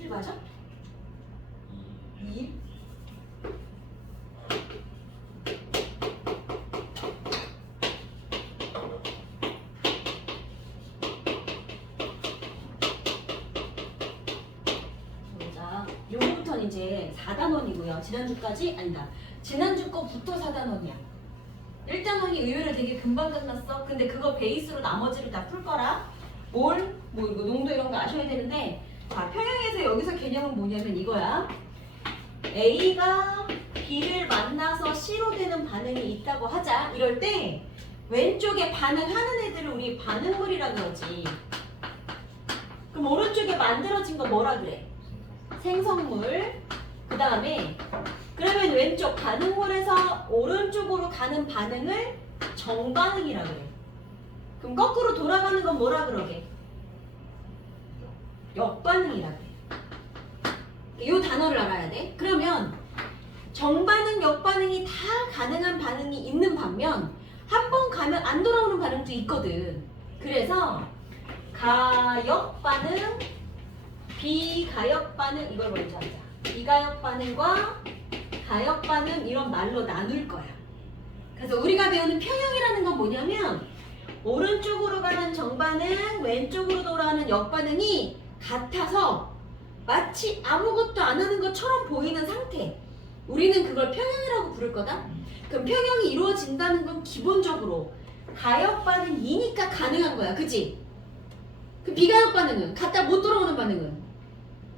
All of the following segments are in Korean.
1 맞아? 2. 자, 요거부터는 이제 4단원이고요. 지난주까지 아니다. 지난주 거부터 4단원이야. 1단원이 의외로 되게 금방 끝났어. 근데 그거 베이스로 나머지를 다 풀 거라. 뭐 이거 농도 이런 거 아셔야 되는데, 자, 평형에서 여기서 개념은 뭐냐면 이거야. A가 B를 만나서 C로 되는 반응이 있다고 하자. 이럴 때 왼쪽에 반응하는 애들을 우리 반응물이라 그러지. 그럼 오른쪽에 만들어진 거 뭐라 그래? 생성물. 그 다음에 그러면 왼쪽 반응물에서 오른쪽으로 가는 반응을 정반응이라 그래. 그럼 거꾸로 돌아가는 건 뭐라 그러게? 역반응이라 그래. 이 단어를 알아야 돼. 그러면 정반응, 역반응이 다 가능한 반응이 있는 반면 한 번 가면 안 돌아오는 반응도 있거든. 그래서 가역반응, 비가역반응 이걸 먼저 하자. 비가역반응과 가역반응 이런 말로 나눌 거야. 그래서 우리가 배우는 평형이라는 건 뭐냐면 오른쪽으로 가는 정반응, 왼쪽으로 돌아가는 역반응이 같아서 마치 아무것도 안 하는 것처럼 보이는 상태. 우리는 그걸 평형이라고 부를 거다. 그럼 평형이 이루어진다는 건 기본적으로 가역반응이니까 가능한 거야. 그치? 그 비가역반응은 갔다 못 돌아오는 반응은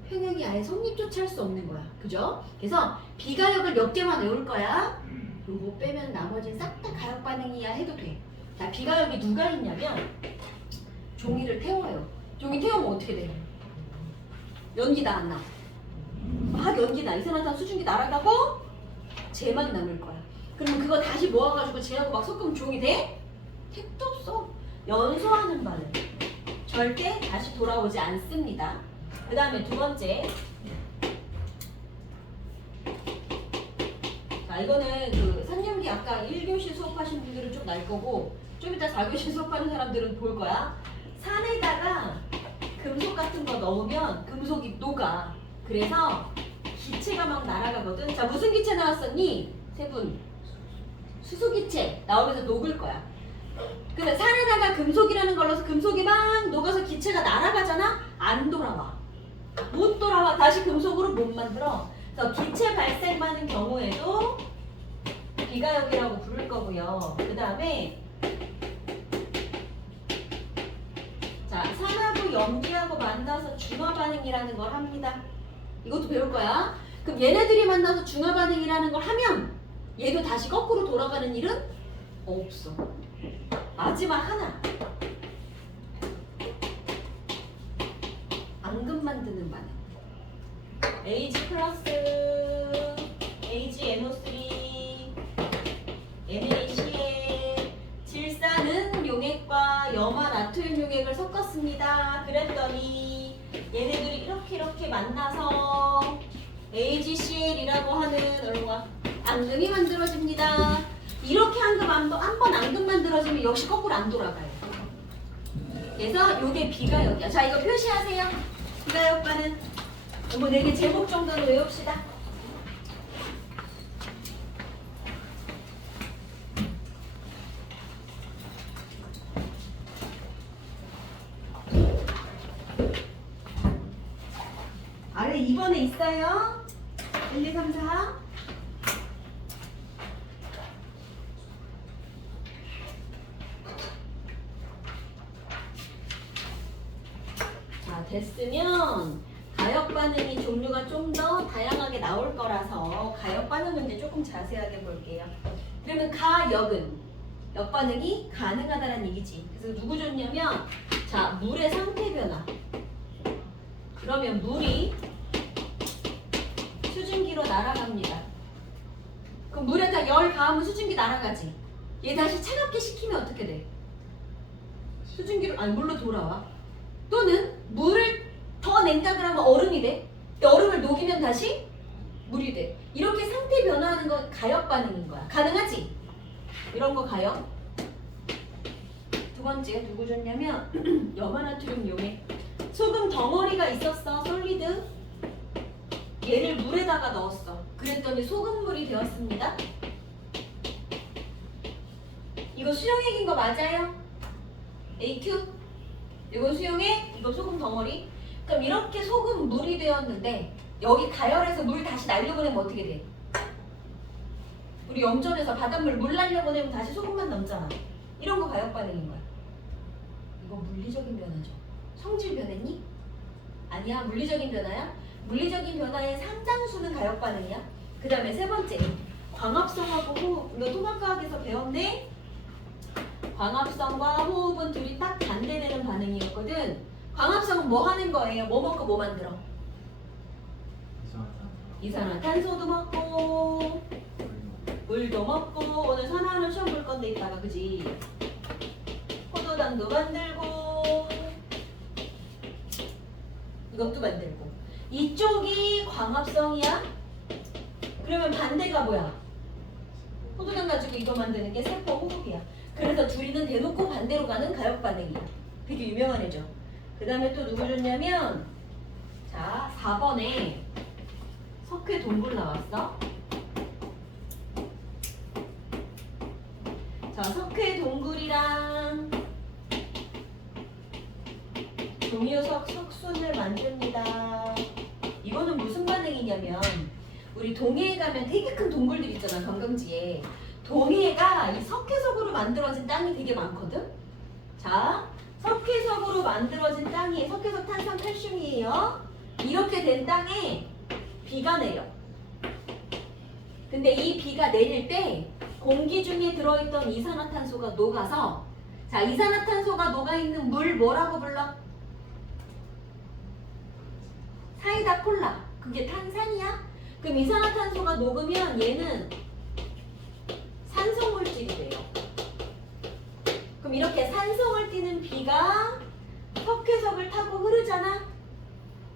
평형이 아예 성립조차 할 수 없는 거야. 그죠? 그래서 비가역을 몇 개만 외울 거야. 요거 빼면 나머지는 싹 다 가역반응이야 해도 돼. 자, 비가역이 누가 있냐면 종이를 태워요. 종이 태우면 어떻게 돼? 연기 나 안 나? 막 연기 나. 이산화탄 수증기 날아가고 쟤만 남을 거야. 그러면 그거 다시 모아가지고 쟤하고 막 섞으면 종이 돼? 택도 없어. 연소하는 반응. 절대 다시 돌아오지 않습니다. 그 다음에 두 번째. 자, 이거는 그 산염기 아까 1교시 수업하신 분들은 좀 날 거고 좀 이따 4교시 수업하는 사람들은 볼 거야. 산에다가 금속 같은 거 넣으면 금속이 녹아. 그래서 기체가 막 날아가거든. 자, 무슨 기체 나왔었니? 세 분. 수소기체 나오면서 녹을 거야. 근데 산에다가 금속이라는 걸 넣어서 금속이 막 녹아서 기체가 날아가잖아? 안 돌아와. 못 돌아와. 다시 금속으로 못 만들어. 그래서 기체 발생하는 경우에도 비가역이라고 부를 거고요. 그 다음에 자, 산하고 염기하고 만나서 중화반응이라는 걸 합니다. 이것도 배울 거야. 그럼 얘네들이 만나서 중화반응이라는 걸 하면 얘도 다시 거꾸로 돌아가는 일은 없어. 마지막 하나. 앙금 만드는 반응. Ag 플러스 AgNO3 NaCl 질산은 용액과 염화 나트륨 용액을 섞었습니다. 그랬더니 얘네들이 이렇게 만나서 AgCl이라고 하는 앙금이 만들어집니다. 이렇게 한 번 앙금 만들어지면 역시 거꾸로 안 돌아가요. 그래서 요게 비가역이야. 자, 이거 표시하세요. 비가역반응. 뭐 4개 제목 정도로 외웁시다. 아래 2번에 있어요. 1, 2, 3, 4. 자, 됐으면 가역 반응이 종류가 좀 더 다양하게 나올 거라서 가역 반응 문제 조금 자세하게 볼게요. 그러면 가역은 역반응이 가능하다는 얘기지. 그래서 누구 줬냐면 자, 물의 상태 변화. 그러면 물이 수증기로 날아갑니다. 그럼 물에다 열 가하면 수증기 날아가지. 얘 다시 차갑게 식히면 어떻게 돼? 수증기로 아니 물로 돌아와. 또는 물을 더 냉각을 하면 얼음이 돼. 얼음을 녹이면 다시 물이 돼. 이렇게 상태 변화하는 건 가역 반응인 거야. 가능하지? 이런 거 가역. 두 번째 누구 줬냐면 염화나트륨 용액. 소금 덩어리가 있었어. 솔리드. 얘를 물에다가 넣었어. 그랬더니 소금물이 되었습니다. 이거 수용액인 거 맞아요? AQ? 이건 수용액, 이건 소금 덩어리. 그럼 이렇게 소금물이 되었는데 여기 가열해서 물 다시 날려보내면 어떻게 돼? 우리 염전에서 바닷물 물 날려보내면 다시 소금만 남잖아. 이런 거 가역 반응인 거야. 이거 물리적인 변화죠. 성질 변했니? 아니야, 물리적인 변화야. 물리적인 변화의 상당수는 가역 반응이야. 그 다음에 세 번째, 광합성하고 호흡. 이거 토막과학에서 배웠네. 광합성과 호흡은 둘이 딱 반대되는 반응이었거든. 광합성은 뭐 하는 거예요? 뭐 먹고 뭐 만들어? 이산화탄소도 먹고 물도 먹고 오늘 산화하는 시험 볼 건데 이따가 그지? 포도당도 만들고 이것도 만들고 이쪽이 광합성이야? 그러면 반대가 뭐야? 포도당 가지고 이거 만드는 게 세포 호흡이야. 그래서 둘이는 대놓고 반대로 가는 가역 반응이야. 되게 유명한 애죠. 그 다음에 또 누구 줬냐면 자 4번에 석회 동굴 나왔어. 자 석회 동굴이랑 종유석 석순을 만듭니다. 이거는 무슨 반응이냐면 우리 동해에 가면 되게 큰 동굴들 있잖아. 관광지에. 동해가 이 석회석으로 만들어진 땅이 되게 많거든. 자 석회석으로 만들어진 땅이 석회석 탄산 칼슘이에요. 이렇게 된 땅에 비가 내려. 근데 이 비가 내릴 때 공기 중에 들어있던 이산화탄소가 녹아서 자 이산화탄소가 녹아있는 물 뭐라고 불러? 사이다 콜라. 그게 탄산이야? 그럼 이산화탄소가 녹으면 얘는 산소물질이 돼요. 그럼 이렇게 산성을 띠는 비가 석회석을 타고 흐르잖아.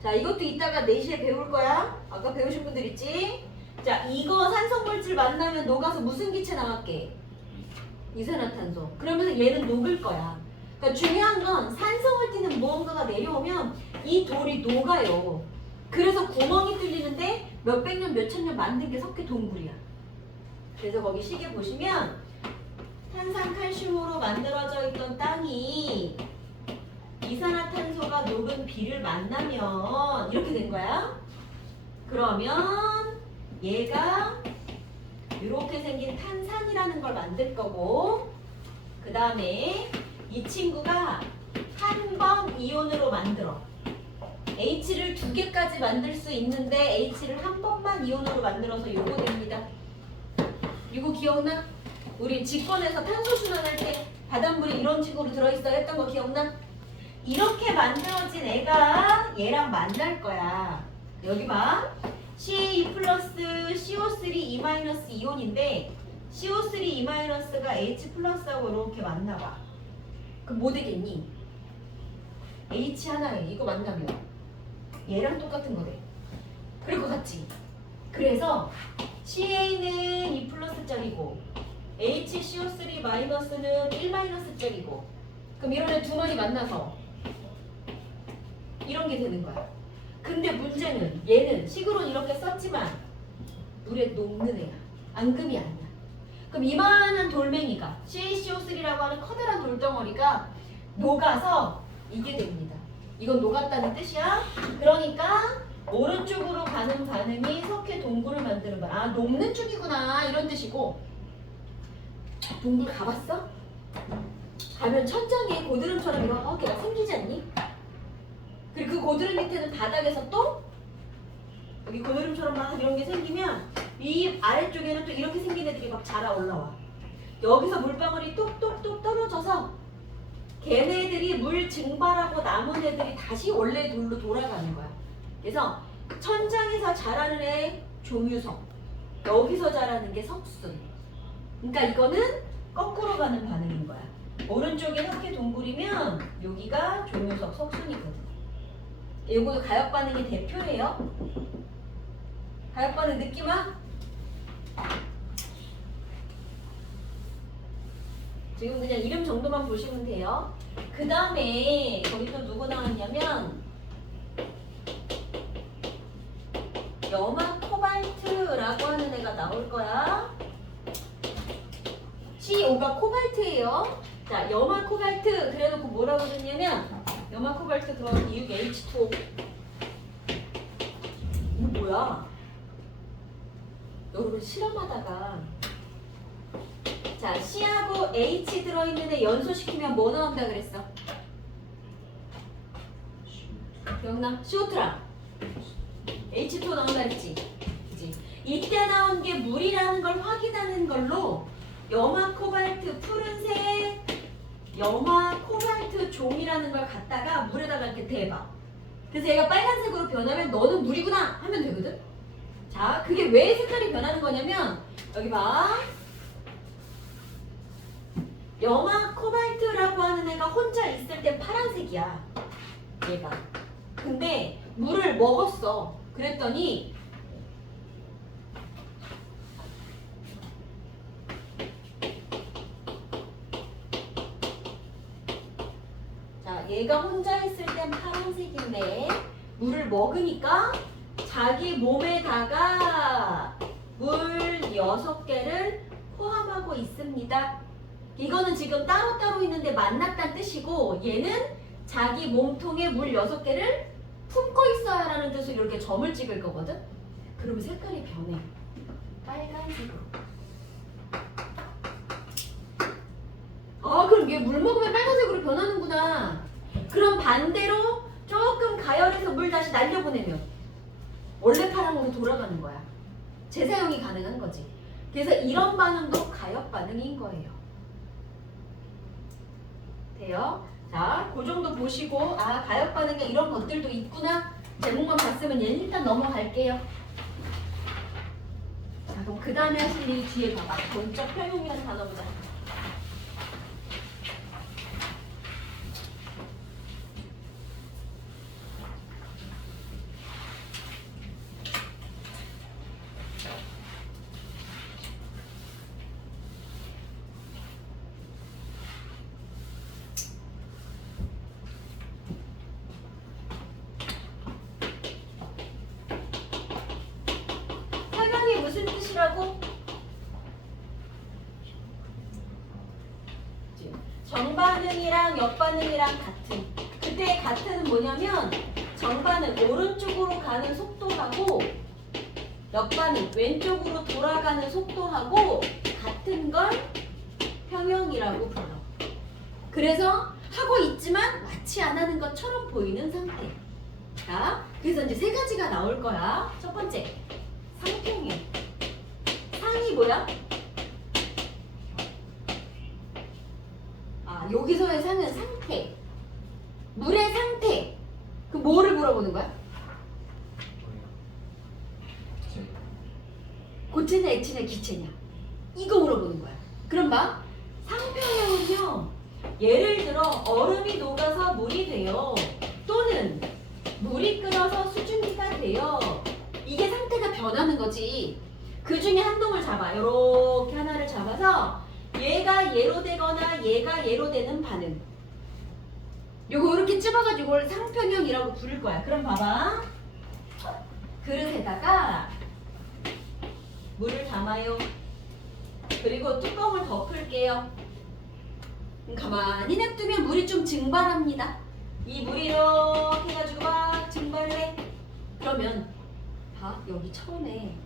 자 이것도 이따가 4시에 배울 거야. 아까 배우신 분들 있지? 자 이거 산성물질 만나면 녹아서 무슨 기체 나왔게? 이산화탄소. 그러면서 얘는 녹을 거야. 그러니까 중요한 건 산성을 띠는 무언가가 내려오면 이 돌이 녹아요. 그래서 구멍이 뚫리는데 몇백 년 몇천 년 만든 게 석회 동굴이야. 그래서 거기 시계 보시면 탄산칼슘으로 만들어져 있던 땅이 이산화탄소가 녹은 비를 만나면 이렇게 된 거야. 그러면 얘가 이렇게 생긴 탄산이라는 걸 만들 거고 그 다음에 이 친구가 한 번 이온으로 만들어. H를 2개까지 만들 수 있는데 H를 한 번만 이온으로 만들어서 요거 됩니다. 이거 기억나? 우리 직권에서 탄소 순환할 때 바닷물이 이런 식으로 들어있어 했던 거 기억나? 이렇게 만들어진 애가 얘랑 만날 거야. 여기 봐. CA2 플러스 CO3 E 마이너스 이온인데 CO3 E 마이너스가 H 플러스하고 이렇게 만나봐. 그럼 뭐 되겠니? H 하나에 이거 만나면 얘랑 똑같은 거래. 그럴 것 같지? 그래서 CA는 2 플러스짜리고 HCO3 마이너스는 1 마이너스짜리고 그럼 이런 애 두 마리 만나서 이런 게 되는 거야. 근데 문제는 얘는 식으로는 이렇게 썼지만 물에 녹는 애야. 앙금이 아니야. 그럼 이만한 돌멩이가 CaCO3라고 하는 커다란 돌덩어리가 녹아서 이게 됩니다. 이건 녹았다는 뜻이야. 그러니까 오른쪽으로 가는 반응이 석회 동굴을 만드는 거야. 아 녹는 쪽이구나 이런 뜻이고 동굴 가봤어? 가면 천장에 고드름처럼 이렇게가 생기지 않니? 그리고 그 고드름 밑에는 바닥에서 또 여기 고드름처럼 막 이런 게 생기면 이 아래쪽에는 또 이렇게 생긴 애들이 막 자라 올라와. 여기서 물방울이 똑똑똑 떨어져서 걔네들이 물 증발하고 남은 애들이 다시 원래 돌로 돌아가는 거야. 그래서 천장에서 자라는 애 종유석, 여기서 자라는 게 석순. 그러니까 이거는 거꾸로 가는 반응인 거야. 오른쪽에 석회 동굴이면 여기가 종유석 석순이거든. 이거 가역 반응의 대표예요. 가역 반응 느낌 와? 지금 그냥 이름 정도만 보시면 돼요. 그 다음에 거기 또 누구 나왔냐면 염화 코발트라고 하는 애가 나올 거야. C5가 코발트예요. 자, 염화 코발트 그래놓고 뭐라고 했냐면 염화 코발트 그럼 2,6H2O. 이거 뭐야? 여러분 실험하다가 자, C하고 H 들어있는 애 연소시키면 뭐 나온다 그랬어? 기억나? 시오트라. H2O 나온다 그랬지? 그치? 이때 나온 게 물이라는 걸 확인하는 걸로 염화 코발트 푸른색 염화 코발트 종이라는 걸 갖다가 물에다가 이렇게 대봐. 그래서 얘가 빨간색으로 변하면 너는 물이구나 하면 되거든? 자, 그게 왜 색깔이 변하는 거냐면 여기 봐. 염화 코발트라고 하는 애가 혼자 있을 때 파란색이야. 얘가. 근데 물을 먹었어. 그랬더니 자, 얘가 혼자 있을 땐 파란색인데 물을 먹으니까 자기 몸에다가 물 6개를 포함하고 있습니다. 이거는 지금 따로따로 있는데 만났다는 뜻이고 얘는 자기 몸통에 물 6개를 품고 있어야 라는 뜻으로 이렇게 점을 찍을 거거든? 그러면 색깔이 변해. 빨간색으로. 아, 그럼 얘 물 먹으면 빨간색으로 변하는구나. 그럼 반대로 조금 가열해서 물 다시 날려보내면 원래 파랑으로 돌아가는 거야. 재사용이 가능한 거지. 그래서 이런 반응도 가역 반응인 거예요. 돼요? 자, 그 정도 보시고 아, 가역 반응에 이런 것들도 있구나. 제목만 봤으면 얘는 일단 넘어갈게요. 자, 그럼 그 다음에 하실 일이 뒤에 봐봐. 본적 평형이라는 단어 보자. 무슨 뜻이라고? 정반응이랑 역반응이랑 같은. 그때 같은 뭐냐면 정반응 오른쪽으로 가는 속도하고 역반응 왼쪽으로 돌아가는 속도하고 같은 걸 평형이라고 불러. 그래서 하고 있지만 마치 안 하는 것처럼 보이는 상태. 자, 그래서 이제 세 가지가 나올 거야. 첫 번째, 상평형. 상이 뭐야? 아, 여기서의 상은 상태. 물의 상태. 그 뭐를 물어보는 거야? 고체냐, 액체냐, 기체냐. 이거 물어보는 거야. 그럼 봐. 상평형은요. 예를 들어 얼음이 녹아서 물이 돼요. 또는 물이 끓어서 수증기가 돼요. 이게 상태가 변하는 거지. 그 중에 한 놈을 잡아. 요렇게 하나를 잡아서 얘가 얘로 되거나 얘가 얘로 되는 반응. 요거 이렇게 찝어가지고 이걸 상평형이라고 부를 거야. 그럼 봐봐. 그릇에다가 물을 담아요. 그리고 뚜껑을 덮을게요. 가만히 냅두면 물이 좀 증발합니다. 이 물이 이렇게 해가지고 막 증발을 해. 그러면 봐, 여기 처음에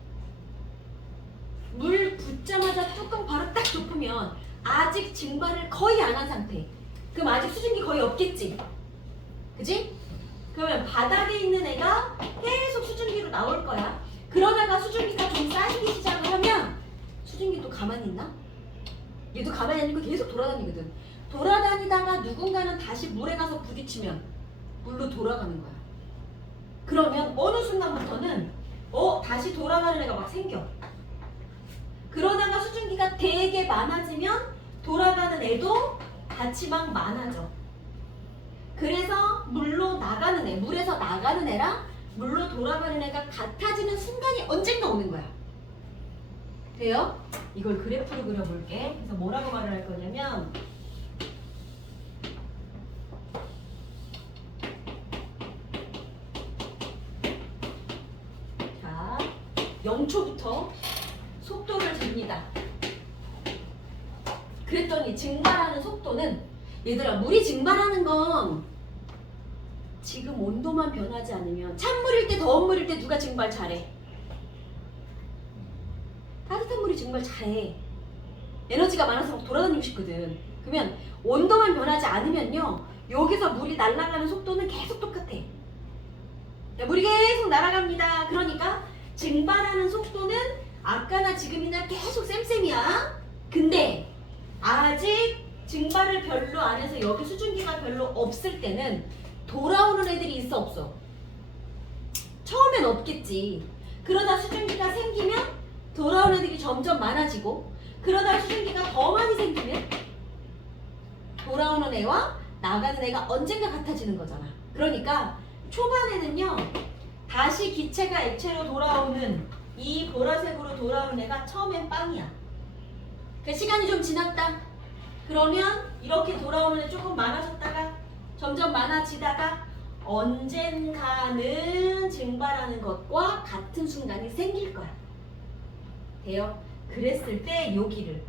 물 붓자마자 뚜껑 바로 딱 덮으면 아직 증발을 거의 안 한 상태. 그럼 아직 수증기 거의 없겠지? 그지? 그러면 바닥에 있는 애가 계속 수증기로 나올 거야. 그러다가 수증기가 좀 쌓이기 시작을 하면 수증기 또 가만히 있나? 얘도 가만히 아니고 계속 돌아다니거든. 돌아다니다가 누군가는 다시 물에 가서 부딪히면 물로 돌아가는 거야. 그러면 어느 순간부터는 다시 돌아가는 애가 막 생겨. 그러다가 수증기가 되게 많아지면 돌아가는 애도 같이 막 많아져. 그래서 물로 나가는 애, 물에서 나가는 애랑 물로 돌아가는 애가 같아지는 순간이 언젠가 오는 거야. 돼요? 이걸 그래프로 그려볼게. 그래서 뭐라고 말을 할 거냐면 자, 0초부터 속도를 잽니다. 그랬더니 증발하는 속도는 얘들아 물이 증발하는 건 지금 온도만 변하지 않으면 찬물일 때 더운 물일 때 누가 증발 잘해? 따뜻한 물이 증발 잘해. 에너지가 많아서 막 돌아다니고 싶거든. 그러면 온도만 변하지 않으면요 여기서 물이 날아가는 속도는 계속 똑같아. 물이 계속 날아갑니다. 그러니까 증발하는 속도는 아까나 지금이나 계속 쌤쌤이야. 근데 아직 증발을 별로 안 해서 여기 수증기가 별로 없을 때는 돌아오는 애들이 있어 없어? 처음엔 없겠지. 그러다 수증기가 생기면 돌아오는 애들이 점점 많아지고 그러다 수증기가 더 많이 생기면 돌아오는 애와 나가는 애가 언젠가 같아지는 거잖아. 그러니까 초반에는요 다시 기체가 액체로 돌아오는 이 보라색으로 돌아오는 애가 처음엔 빵이야. 그 시간이 좀 지났다 그러면 이렇게 돌아오는 애 조금 많아졌다가 점점 많아지다가 언젠가는 증발하는 것과 같은 순간이 생길 거야. 돼요? 그랬을 때 여기를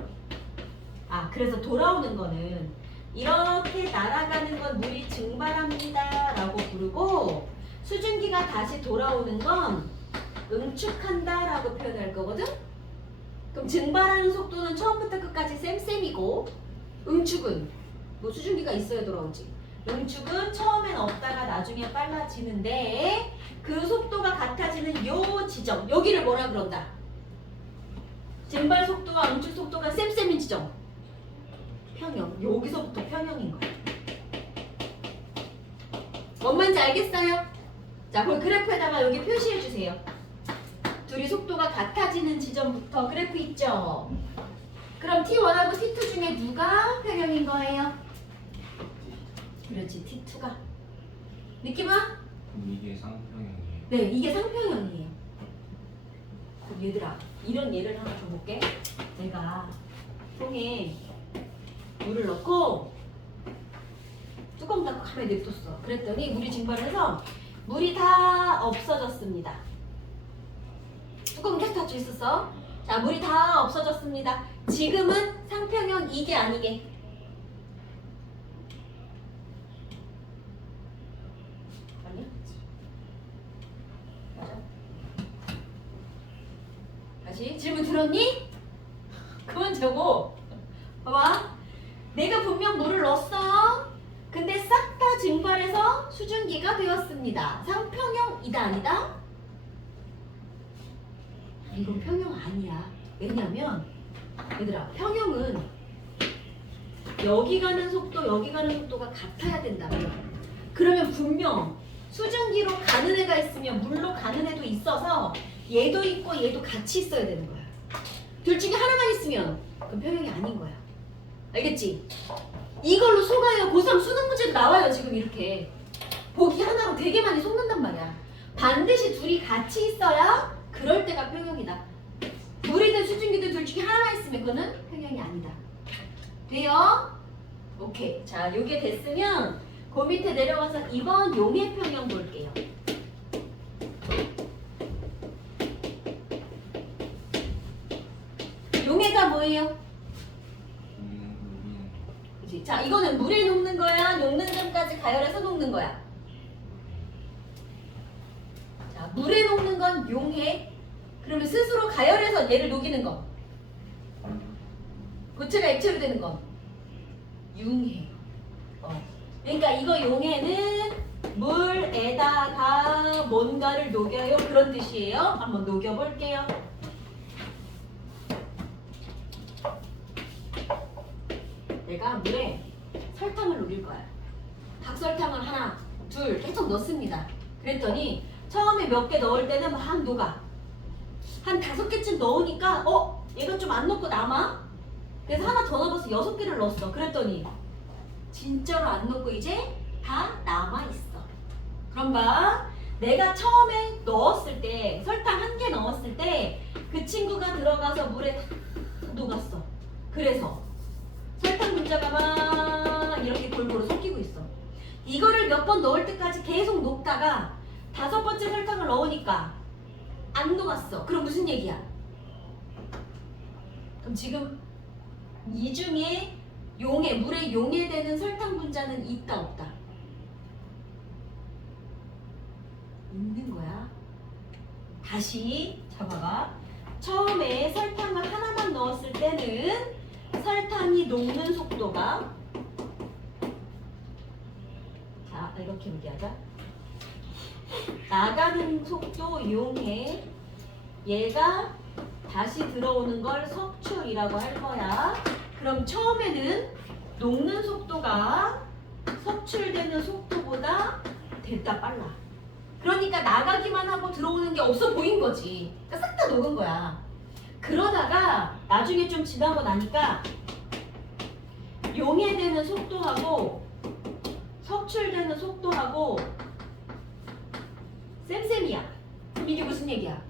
그래서 돌아오는 거는 이렇게 날아가는 건 물이 증발합니다 라고 부르고 수증기가 다시 돌아오는 건 응축한다 라고 표현할 거거든? 그럼 증발하는 속도는 처음부터 끝까지 쌤쌤이고 응축은 뭐 수증기가 있어야 돌아오지. 응축은 처음엔 없다가 나중에 빨라지는데 그 속도가 같아지는 요 지점 여기를 뭐라 그런다? 증발 속도와 응축 속도가 쌤쌤인 지점 평형. 여기서부터 평형인 거야. 뭔 말인지 알겠어요? 자, 그 그래프에다가 여기 표시해 주세요. 둘이 속도가 같아지는 지점부터 그래프 있죠? 그럼 T1하고 T2 중에 누가 평형인 거예요? 그렇지, T2가. 느낌 와? 이게 상평형이에요. 네, 이게 상평형이에요. 그럼 얘들아, 이런 예를 하나 줘볼게. 내가 통에 물을 넣고 뚜껑 닫고 가만히 냅뒀어. 그랬더니 물이 증발해서 물이 다 없어졌습니다. 뚜껑 계속 닫혀 있었어. 자, 물이 다 없어졌습니다. 지금은 상평형 이게 아니게. 아니야? 맞아? 다시 질문 들었니? 그만 적어. 봐봐. 내가 분명 물을 넣었어. 근데 싹 다 증발해서 수증기가 되었습니다. 상평형이다 아니다? 이건 평형 아니야. 왜냐면 얘들아 평형은 여기 가는 속도 여기 가는 속도가 같아야 된다며. 그러면 분명 수증기로 가는 애가 있으면 물로 가는 애도 있어서 얘도 있고 얘도 같이 있어야 되는 거야. 둘 중에 하나만 있으면 그건 평형이 아닌 거야. 알겠지? 이걸로 속아요. 고3 수능 문제도 나와요. 지금 이렇게 보기 하나로 되게 많이 속는단 말이야. 반드시 둘이 같이 있어야 그럴 때가 평형이다. 물이든 수증기든 둘 중에 하나만 있으면 그거는 평형이 아니다. 돼요? 오케이. 자, 요게 됐으면 그 밑에 내려가서 2번 용해 평형 볼게요. 용해가 뭐예요? 그치? 자, 이거는 물에 녹는 거야? 녹는 점까지 가열해서 녹는 거야? 자, 물에 녹는 건 용해. 그러면 스스로 가열해서 얘를 녹이는 거. 고체가 액체로 되는 건 융해. 그러니까 이거 용해는 물에다가 뭔가를 녹여요. 그런 뜻이에요. 한번 녹여볼게요. 내가 물에 설탕을 녹일 거야. 박설탕을 하나, 둘 계속 넣습니다. 그랬더니 처음에 몇 개 넣을 때는 막 녹아. 한 5개쯤 넣으니까 얘가 좀 안 녹고 남아. 그래서 하나 더 넣어서 6개를 넣었어. 그랬더니 진짜로 안 녹고 이제 다 남아있어. 그럼 봐. 내가 처음에 넣었을 때 설탕 1개 넣었을 때 그 친구가 들어가서 물에 다 녹았어. 그래서 설탕 분자가 막 이렇게 골고루 섞이고 있어. 이거를 몇 번 넣을 때까지 계속 녹다가 5번째 설탕을 넣으니까 안 녹았어. 그럼 무슨 얘기야? 그럼 지금 이 중에 물에 용해되는 설탕 분자는 있다 없다? 있는 거야. 다시 잡아봐. 처음에 설탕을 하나만 넣었을 때는 설탕이 녹는 속도가, 자 이렇게 얘기하자. 나가는 속도 용해, 얘가 다시 들어오는 걸 석출이라고 할 거야. 그럼 처음에는 녹는 속도가 석출되는 속도보다 됐다 빨라. 그러니까 나가기만 하고 들어오는 게 없어 보인 거지. 그러니까 싹 다 녹은 거야. 그러다가 나중에 좀 지나고 나니까 용해되는 속도하고 석출되는 속도하고 쌤쌤이야. 그럼 이게 무슨 얘기야?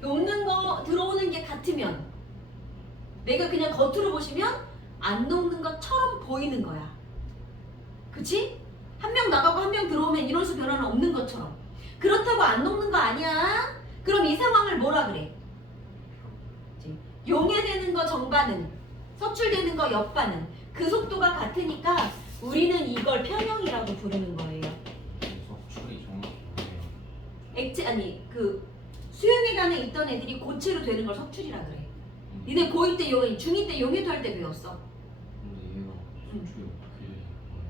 녹는 거 들어오는 게 같으면 내가 그냥 겉으로 보시면 안 녹는 것처럼 보이는 거야. 그치? 한 명 나가고 한 명 들어오면 인원수 변화는 없는 것처럼. 그렇다고 안 녹는 거 아니야? 그럼 이 상황을 뭐라 그래? 용해되는 거 정반응, 석출되는 거 역반응. 그 속도가 같으니까 우리는 이걸 평형이라고 부르는 거예요. 석출이 정확히 뭐예요? 액체 아니 그 수용해관에 있던 애들이 고체로 되는 걸 석출이라 그래. 니네 고2 때 중2 때 용해도 할 때 배웠어. 근데 얘가 석출이 어떻게 되는 거예요?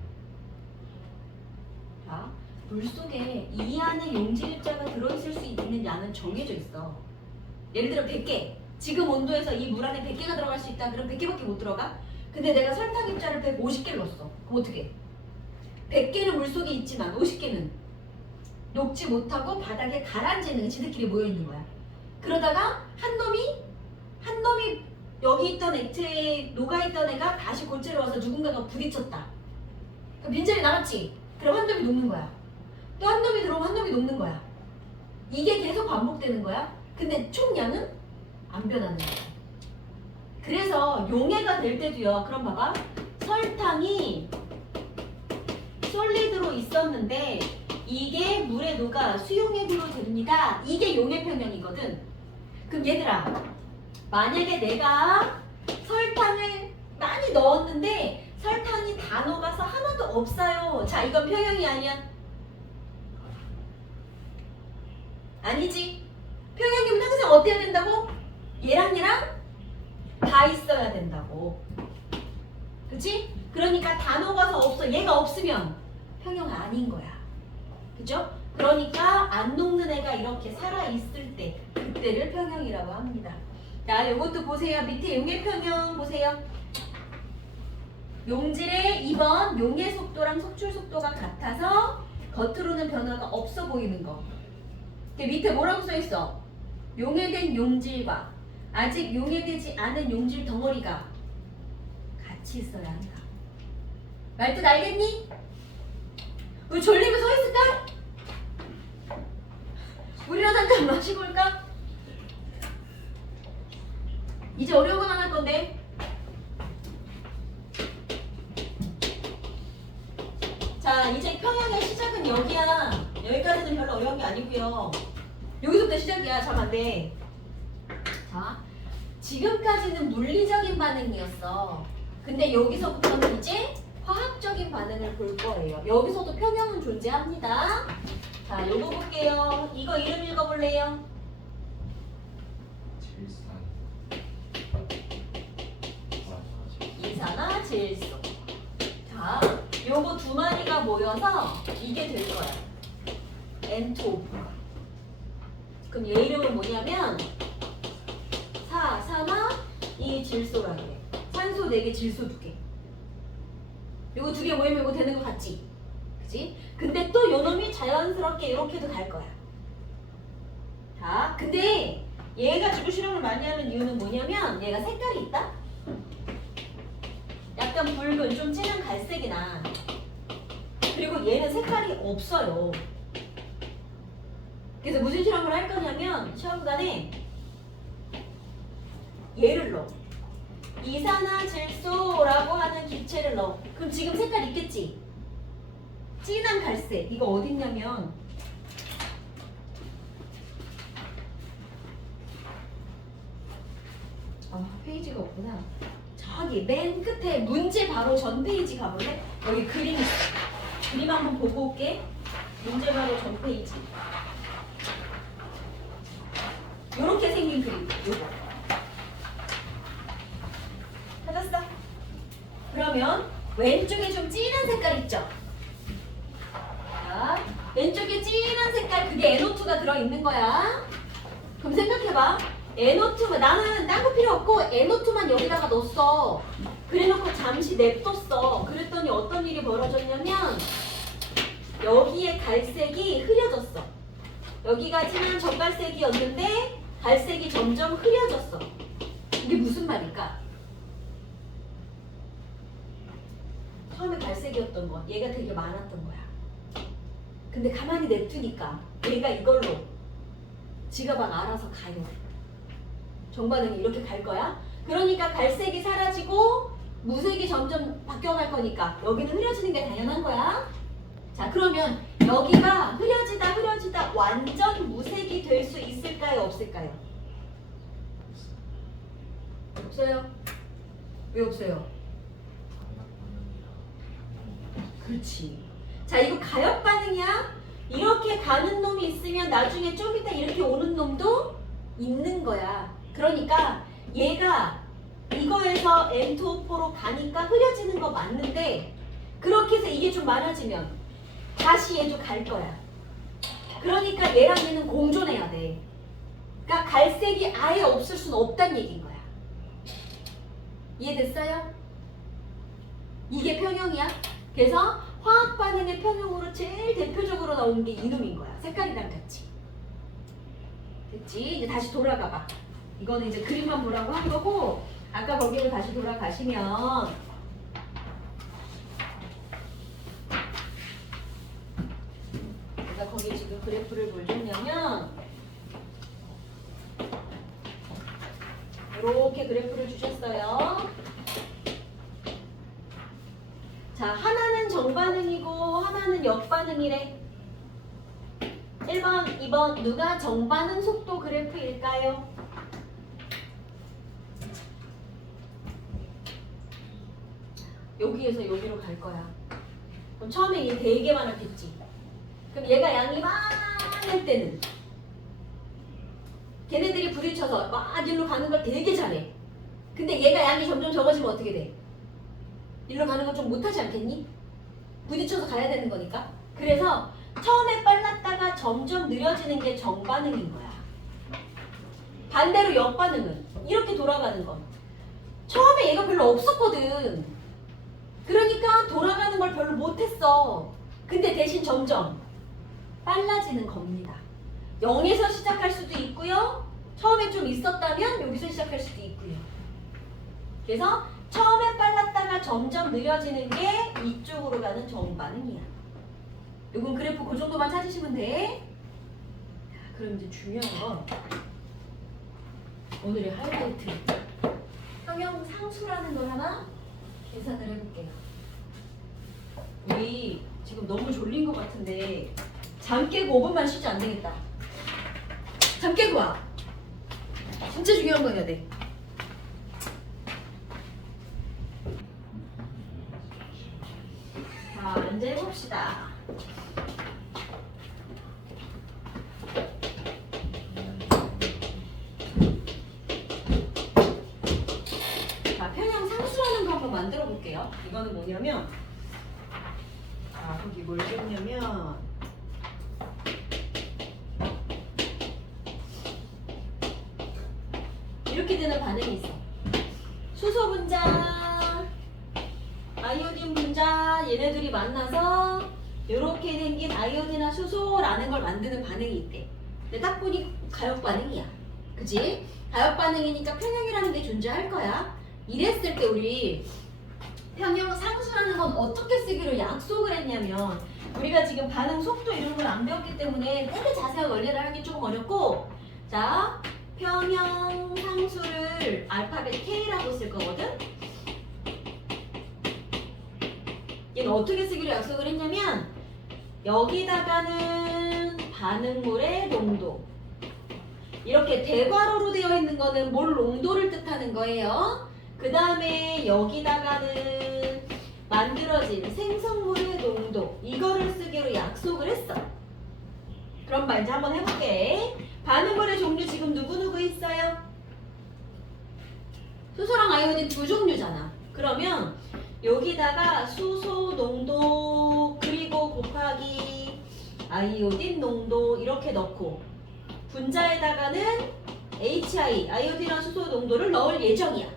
자, 물속에 이 안에 용질자가 들어있을 수 있는 양은 정해져 있어. 예를 들어 100개. 지금 온도에서 이 물 안에 100개가 들어갈 수 있다. 그럼 100개밖에 못 들어가? 근데 내가 설탕 입자를 150개를 넣었어. 그럼 어떻게? 100개는 물속에 있지만 50개는 녹지 못하고 바닥에 가라앉는 지들끼리 모여있는 거야. 그러다가 한 놈이 여기 있던 액체에 녹아있던 애가 다시 골재로 와서 누군가가 부딪혔다. 그럼 빈자리 나갔지? 그럼 한 놈이 녹는 거야. 또 한 놈이 들어오면 한 놈이 녹는 거야. 이게 계속 반복되는 거야. 근데 총량은 안 변하는 거야. 그래서 용해가 될 때도요. 그럼 봐봐. 설탕이 솔리드로 있었는데 이게 물에 녹아 수용액으로 됩니다. 이게 용해 평형이거든. 그럼 얘들아, 만약에 내가 설탕을 많이 넣었는데 설탕이 다 녹아서 하나도 없어요. 자, 이건 평형이 아니야? 아니지. 평형이면 항상 어때야 된다고? 얘랑 다 있어야 된다고. 그치? 그러니까 다 녹아서 없어. 얘가 없으면 평형 아닌 거야. 그죠? 그러니까 안 녹는 애가 이렇게 살아있을 때 그때를 평형이라고 합니다. 자, 요것도 보세요. 밑에 용해 평형 보세요. 용질의 2번 용해 속도랑 석출 속도가 같아서 겉으로는 변화가 없어 보이는 거. 밑에 뭐라고 써있어? 용해된 용질과 아직 용해되지 않은 용질 덩어리가 같이 있어야 한다. 말 뜻 알겠니? 우리 졸리면 서 있을까? 물이라도 한잔 마시고 올까? 이제 어려운 건 안 할 건데. 자, 이제 평형의 시작은 여기야. 여기까지는 별로 어려운 게 아니고요. 여기서부터 시작이야. 잘 안 돼. 자, 지금까지는 물리적인 반응이었어. 근데 여기서부터는 이제 화학적인 반응을 볼 거예요. 여기서도 평형은 존재합니다. 자, 요거 볼게요. 이거 이름 읽어볼래요? 질산. 이산화질소. 자, 요거 두 마리가 모여서 이게 될 거야. N2O. 그럼 얘 이름은 뭐냐면 산화, 질소라고 해. 산소 4개, 질소 2개. 요거 2개 모이면 이거 되는 거 같지? 그치? 근데 또 요놈이 자연스럽게 이렇게도 갈 거야. 자, 근데 얘가 지구 실험을 많이 하는 이유는 뭐냐면 얘가 색깔이 있다? 약간 붉은, 좀 진한 갈색이 나. 그리고 얘는 색깔이 없어요. 그래서 무슨 실험을 할 거냐면 시험관에 얘를 넣어. 이산화질소라고 하는 기체를 넣어. 그럼 지금 색깔 있겠지? 진한 갈색. 이거 어딨냐면 페이지가 없구나. 저기 맨 끝에 문제 바로 전 페이지 가볼래? 여기 그림 있어. 그림 한번 보고 올게. 문제 바로 전 페이지. 요렇게 생긴 그림. 요거. 찾았어? 그러면 왼쪽에 좀 진한 색깔 있죠? 자, 왼쪽에 진한 색깔 그게 NO2가 들어있는 거야. 그럼 생각해봐. NO2만 나는 딴 거 필요 없고 NO2만 여기다가 넣었어. 그래놓고 잠시 냅뒀어. 그랬더니 어떤 일이 벌어졌냐면 여기에 갈색이 흐려졌어. 여기가 진한 정갈색이었는데 갈색이 점점 흐려졌어. 이게 무슨 말일까? 처음에 갈색이었던 거 얘가 되게 많았던 거야. 근데 가만히 냅두니까 얘가 이걸로 지가 막 알아서 가요. 정반응이 이렇게 갈 거야. 그러니까 갈색이 사라지고 무색이 점점 바뀌어갈 거니까 여기는 흐려지는 게 당연한 거야. 자, 그러면 여기가 흐려지다 완전 무색이 될 수 있을까요? 없을까요? 없어요. 왜 없어요? 그렇지. 자, 이거 가역 반응이야. 이렇게 가는 놈이 있으면 나중에 좀 이따 이렇게 오는 놈도 있는 거야. 그러니까 얘가 이거에서 N2O4로 가니까 흐려지는 거 맞는데 그렇게 해서 이게 좀 많아지면 다시 얘도 갈 거야. 그러니까 얘랑 얘는 공존해야 돼. 그러니까 갈색이 아예 없을 수는 없다는 얘기인 거야. 이해됐어요? 이게 평형이야. 그래서 화학 반응의 평형으로 제일 대표적으로 나오는 게 이놈인 거야. 색깔이랑 같이. 됐지? 이제 다시 돌아가 봐. 이거는 이제 그림만 보라고 한 거고 아까 거기로 다시 돌아가시면 제가 거기 지금 그래프를 뭘 줬냐면 이렇게 그래프를 주셨어요. 자, 하나는 정반응이고 하나는 역반응이래. 1번, 2번 누가 정반응 속도 그래프일까요? 여기에서 여기로 갈 거야. 그럼 처음에 얘 되게 많았겠지. 그럼 얘가 양이 많을 때는 걔네들이 부딪혀서 막 일로 가는 걸 되게 잘해. 근데 얘가 양이 점점 적어지면 어떻게 돼? 일로 가는 건 좀 못하지 않겠니? 부딪혀서 가야 되는 거니까. 그래서 처음에 빨랐다가 점점 느려지는 게 정반응인 거야. 반대로 역반응은 이렇게 돌아가는 건 처음에 얘가 별로 없었거든. 그러니까 돌아가는 걸 별로 못했어. 근데 대신 점점 빨라지는 겁니다. 0에서 시작할 수도 있고요. 처음에 좀 있었다면 여기서 시작할 수도 있고요. 그래서 처음에 빨랐다가 점점 느려지는 게 이쪽으로 가는 정반응이야. 요건 그래프 그 정도만 찾으시면 돼. 자, 그럼 이제 중요한 건 오늘의 하이라이트. 평형 상수라는 걸 하나 계산을 해볼게요. 우리 지금 너무 졸린 것 같은데 잠 깨고 5분만 쉬지 안 되겠다. 잠 깨고 와. 진짜 중요한 거 해야 돼. 자, 이제 해봅시다. 자, 평형 상수라는 거 한번 만들어 볼게요. 이거는 뭐냐면 거기 뭘 줬냐면 이렇게 되는 반응이 있어. 수소 분자, 아이오딘 분자 얘네들이 만나서 이렇게 생긴 아이오딘이나 수소라는 걸 만드는 반응이 있대. 근데 딱 보니 가역 반응이야. 그치? 가역 반응이니까 평형이라는 게 존재할 거야. 이랬을 때 우리 평형 상수라는 건 어떻게 쓰기로 약속을 했냐면 우리가 지금 반응 속도 이런 걸 안 배웠기 때문에 되게 자세한 원리를 하기 조금 어렵고 자, 평형 상수를 알파벳 K라고 쓸 거거든? 얘는 어떻게 쓰기로 약속을 했냐면 여기다가는 반응물의 농도 이렇게 대괄호로 되어 있는 거는 몰 농도를 뜻하는 거예요. 그 다음에 여기다가는 만들어진 생성물의 농도 이거를 쓰기로 약속을 했어. 그럼 봐 이제 한번 해볼게. 반응물의 종류 지금 누구누구 있어요? 수소랑 아이오딘 두 종류잖아. 그러면 여기다가 수소 농도 그리고 곱하기 아이오딘 농도 이렇게 넣고 분자에다가는 HI 아이오딘이랑 수소 농도를 넣을 예정이야.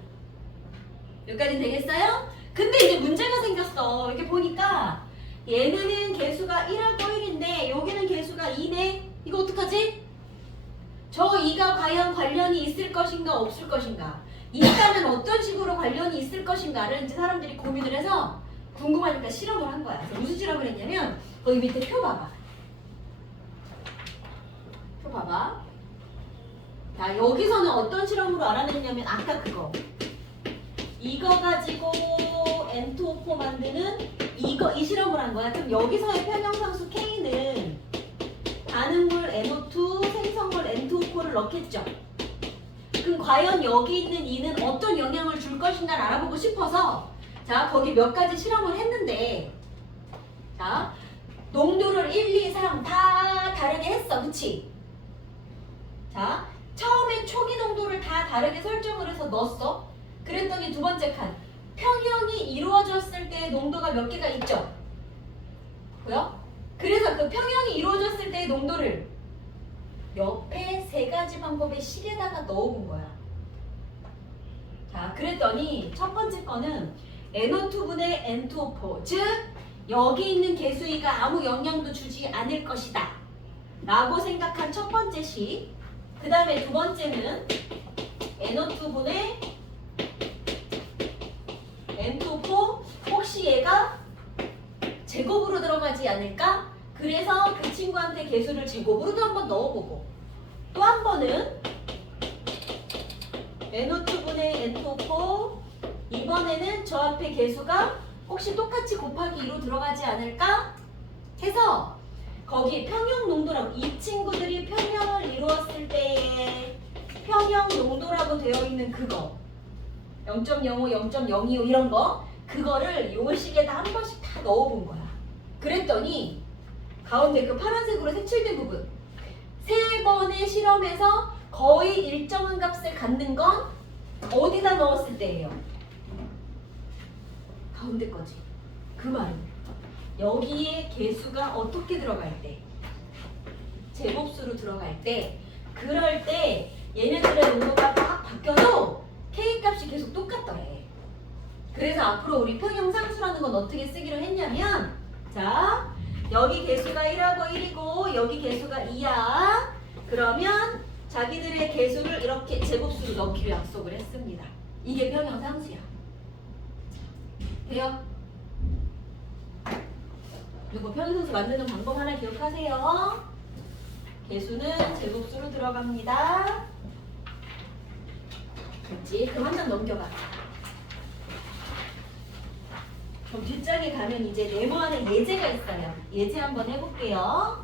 여기까지 되겠어요? 근데 이제 문제가 생겼어. 이렇게 보니까 얘는 개수가 1하고 1인데 여기는 개수가 2네. 이거 어떡하지? 저 2가 과연 관련이 있을 것인가 없을 것인가? 있다면 어떤 식으로 관련이 있을 것인가를 이제 사람들이 고민을 해서 궁금하니까 실험을 한 거야. 그래서 무슨 실험을 했냐면 거기 밑에 표 봐봐. 표 봐봐. 자, 여기서는 어떤 실험으로 알아냈냐면 아까 그거. 이거 가지고 N2O4 만드는 이 실험을 한 거야. 그럼 여기서의 편형상수 K는 반응물 NO2, 생성물 N2O4를 넣겠죠. 그럼 과연 여기 있는 이는 어떤 영향을 줄 것인가를 알아보고 싶어서 자 거기 몇 가지 실험을 했는데 자 농도를 1, 2, 3 다 다르게 했어. 그치? 자 처음에 초기 농도를 다 다르게 설정을 해서 넣었어. 그랬더니 두 번째 칸 평형이 이루어졌을 때 농도가 몇 개가 있죠? 보여? 그래서 그 평형이 이루어졌을 때의 농도를 옆에 세 가지 방법의 식에다가 넣어본 거야. 자, 그랬더니 첫 번째 거는 NO2분의 N2O4, 즉 여기 있는 개수이가 아무 영향도 주지 않을 것이다 라고 생각한 첫 번째 식. 그 다음에 두 번째는 NO2분의 N2O4 혹시 얘가 제곱으로 들어가지 않을까? 그래서 그 친구한테 개수를 제곱으로도 한번 넣어보고 또 한 번은 NO2분의 N2O4 이번에는 저 앞에 개수가 혹시 똑같이 곱하기 2로 들어가지 않을까? 해서 거기 평형 농도라고 이 친구들이 평형을 이루었을 때의 평형 농도라고 되어 있는 그거 0.05, 0.025 이런 거 그거를 요 식에다 한 번씩 다 넣어본 거야. 그랬더니 가운데 그 파란색으로 색칠된 부분 세 번의 실험에서 거의 일정한 값을 갖는 건 어디다 넣었을 때예요? 가운데 거지. 그 말은 여기에 개수가 어떻게 들어갈 때? 제곱수로 들어갈 때 그럴 때 얘네들의 농도가 막 바뀌어도 K값이 계속 똑같더래. 그래서 앞으로 우리 평형상수라는 건 어떻게 쓰기로 했냐면 자 여기 개수가 1하고 1이고 여기 개수가 2야. 그러면 자기들의 개수를 이렇게 제곱수로 넣기로 약속을 했습니다. 이게 평형상수야. 돼요? 그리고 평형상수 만드는 방법 하나 기억하세요. 개수는 제곱수로 들어갑니다. 됐지? 그럼 한 장 넘겨가. 그럼 뒷장에 가면 이제 네모 안에 예제가 있어요. 예제 한번 해볼게요.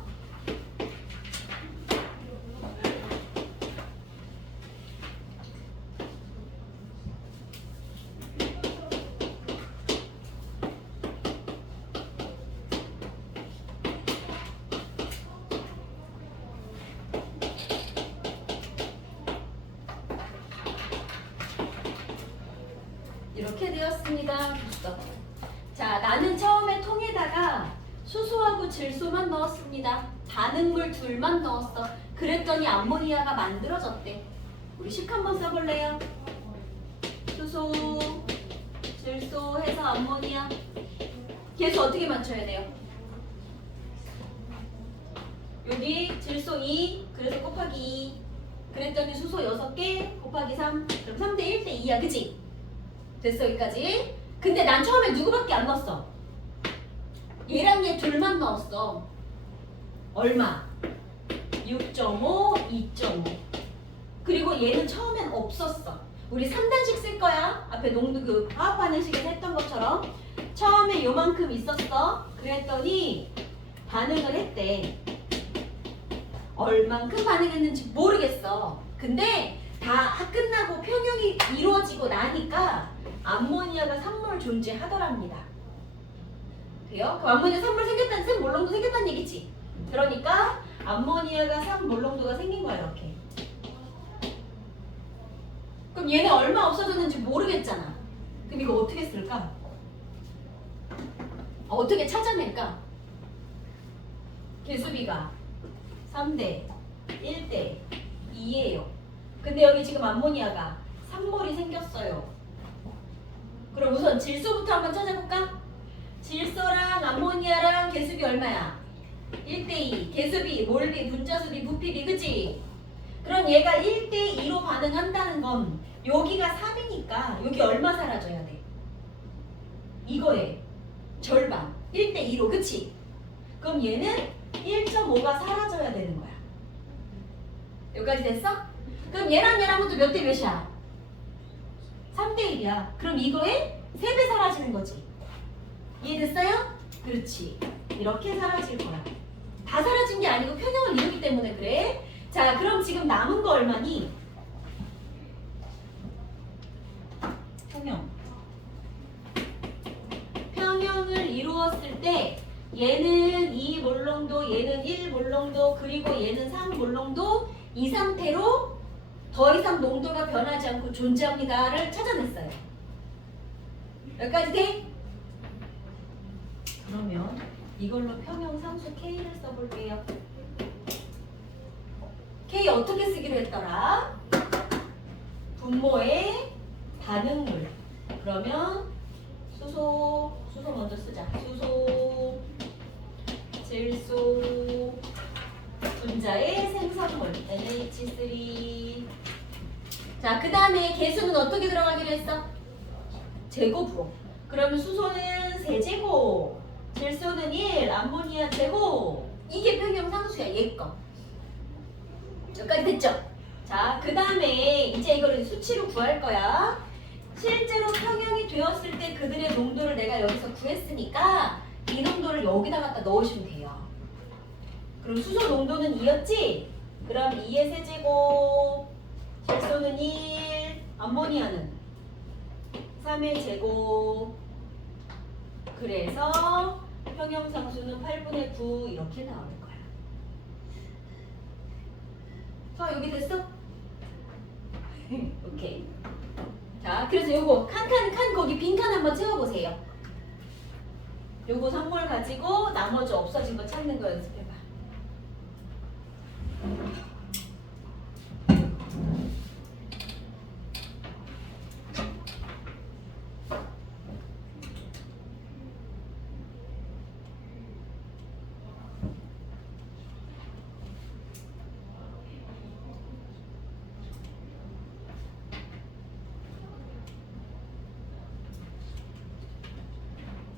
이렇게 되었습니다. 됐어. 자, 나는 처음에 통에다가 수소하고 질소만 넣었습니다. 반응물 둘만 넣었어. 그랬더니 암모니아가 만들어졌대. 우리 식 한번 써볼래요? 수소, 질소 해서 암모니아. 개수 어떻게 맞춰야 돼요? 여기 질소 2, 그래서 곱하기 2. 그랬더니 수소 6개 곱하기 3. 그럼 3대 1대 2야, 그치? 됐어, 여기까지. 근데 난 처음에 누구밖에 안 넣었어? 얘랑 얘 둘만 넣었어. 얼마? 6.5, 2.5. 그리고 얘는 처음엔 없었어. 우리 3단식 쓸 거야. 앞에 농도 그 화합하는 식에서 했던 것처럼. 처음에 요만큼 있었어. 그랬더니 반응을 했대. 얼만큼 반응했는지 모르겠어. 근데 다 끝나고 평형이 이루어지고 나니까 암모니아가 산몰 존재하더랍니다. 돼요? 그 암모니아 산몰 생겼다는 산몰롱도 생겼다는 얘기지. 그러니까 암모니아가 산몰롱도가 생긴 거야 이렇게. 그럼 얘네 얼마 없어졌는지 모르겠잖아. 그럼 이거 어떻게 쓸까? 어떻게 찾아낼까? 개수비가 3대 1대 2예요. 근데 여기 지금 암모니아가 산몰이 생겼어요. 그럼 우선 질소부터 한번 찾아볼까? 질소랑 암모니아랑 개수비 얼마야? 1대2. 개수비, 몰비, 분자수비, 부피비, 그치? 그럼 얘가 1대2로 반응한다는 건 여기가 3이니까 여기 얼마 사라져야 돼? 이거에 절반. 1대2로, 그치? 그럼 얘는 1.5가 사라져야 되는 거야. 여기까지 됐어? 그럼 얘랑 얘랑 것도 몇 대 몇이야? 3대1이야. 그럼 이거에 3배 사라지는 거지. 이해됐어요? 그렇지. 이렇게 사라질 거야. 다 사라진 게 아니고 평형을 이루기 때문에 그래. 자, 그럼 지금 남은 거 얼마니? 평형. 평형을 이루었을 때 얘는 2몰롱도, 얘는 1몰롱도, 그리고 얘는 3몰롱도 이 상태로 더 이상 농도가 변하지 않고 존재합니다를 찾아냈어요. 여기까지 돼? 그러면 이걸로 평형 상수 K를 써볼게요. K 어떻게 쓰기로 했더라? 분모의 반응물. 그러면 수소 먼저 쓰자. 수소, 질소, 분자의 생성물 NH3. 자, 그 다음에 개수는 어떻게 들어가기로 했어? 제곱으로. 그러면 수소는 세제곱, 질소는 1, 암모니아 제곱. 이게 평형 상수야, 얘 거. 여기까지 됐죠? 자, 그 다음에 이제 이거를 수치로 구할 거야. 실제로 평형이 되었을 때 그들의 농도를 내가 여기서 구했으니까 이 농도를 여기다 갖다 넣으시면 돼요. 그럼 수소 농도는 2였지? 그럼 2의 세제곱, 질소는 1, 암모니아는 3의 제곱. 그래서 평형상수는 8분의 9 이렇게 나올 거야. 자, 여기 됐어? 오케이. 자, 그래서 요거 칸 거기 빈칸 한번 채워보세요. 요거 선물 가지고 나머지 없어진 거 찾는 거 연습해봐.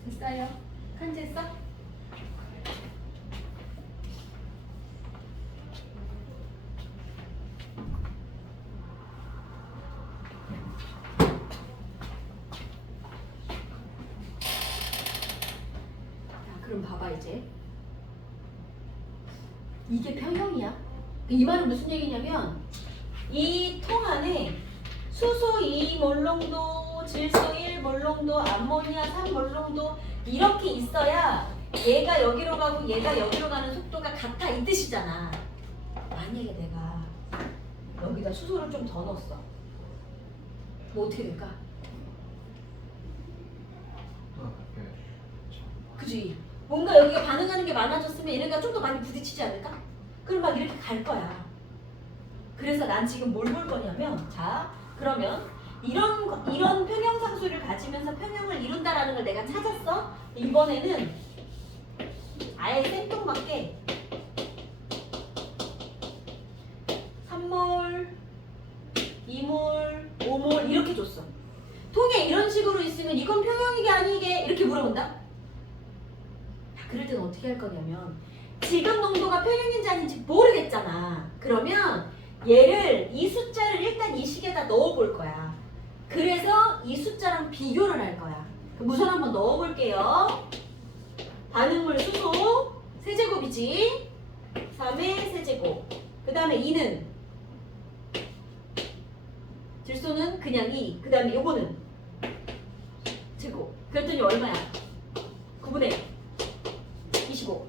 됐어요? 칸 쟀어? 그럼 봐봐 이제 이게 평형이야. 이 말은 무슨 얘기냐면 이 통 안에 수소 2몰롱도, 질소 1몰롱도, 암모니아 3몰롱도 이렇게 있어야 얘가 여기로 가고 얘가 여기로 가는 속도가 같아 이 뜻이잖아. 만약에 내가 여기다 수소를 좀 더 넣었어. 뭐 어떻게 될까? 그지? 뭔가 여기가 반응하는 게 많아졌으면 얘네가 좀 더 많이 부딪히지 않을까? 그럼 막 이렇게 갈 거야. 그래서 난 지금 뭘 볼 거냐면, 자, 그러면 이런 평형상수를 가지면서 평형을 이룬다라는 걸 내가 찾았어. 이번에는 아예 생뚱맞게 3몰, 2몰, 5몰 이렇게 줬어. 통에 이런 식으로 있으면 이건 평형이게 아니게 이렇게 물어본다. 그럴 때는 어떻게 할 거냐면 지금 농도가 평형인지 아닌지 모르겠잖아. 그러면 얘를 이 숫자를 일단 이 식에다 넣어 볼 거야. 그래서 이 숫자랑 비교를 할 거야. 우선 한번 넣어 볼게요. 반응물 수소 세제곱이지. 3의 세제곱. 그 다음에 2는 질소는 그냥 2. 그 다음에 요거는 제곱. 그랬더니 얼마야? 9분의 25.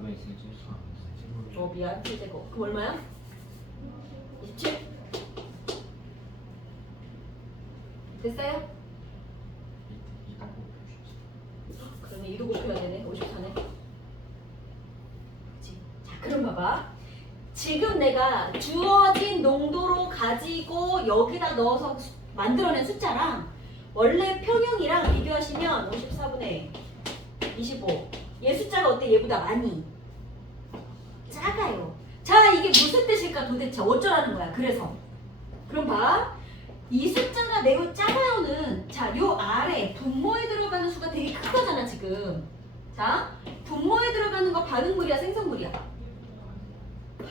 474. 미안. 7제곱. 그럼 얼마야? 27? 됐어요? 그러면 2도 곱해야 되네. 54네. 그치? 자, 그럼 봐봐. 지금 내가 주어진 농도로 가지고 여기다 넣어서 만들어낸 숫자랑 원래 평형이랑 비교하시면 54분의 25. 얘 숫자가 어때? 얘보다 많이 작아요. 자, 이게 무슨 뜻일까 도대체? 어쩌라는 거야? 그래서 그럼 봐. 이 숫자가 매우 작아요는 자, 요 아래 분모에 들어가는 수가 되게 큰 거잖아 지금. 자, 분모에 들어가는 거 반응물이야 생성물이야?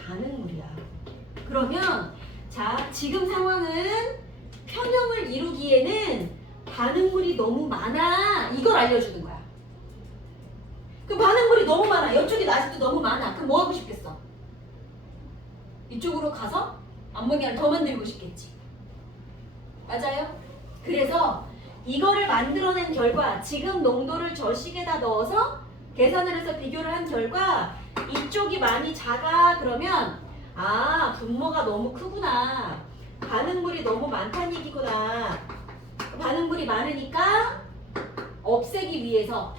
반응물이야. 그러면 자, 지금 상황은 평형을 이루기에는 반응물이 너무 많아. 이걸 알려주는 거야. 그 반응물이 너무 많아. 이쪽이 아직도 너무 많아. 그럼 뭐 하고 싶겠어? 이쪽으로 가서 암모니아를 더 만들고 싶겠지. 맞아요? 그래서 이거를 만들어낸 결과 지금 농도를 저 식에다 넣어서 계산을 해서 비교를 한 결과 이쪽이 많이 작아. 그러면 아, 분모가 너무 크구나. 반응물이 너무 많다는 얘기구나. 반응물이 많으니까 없애기 위해서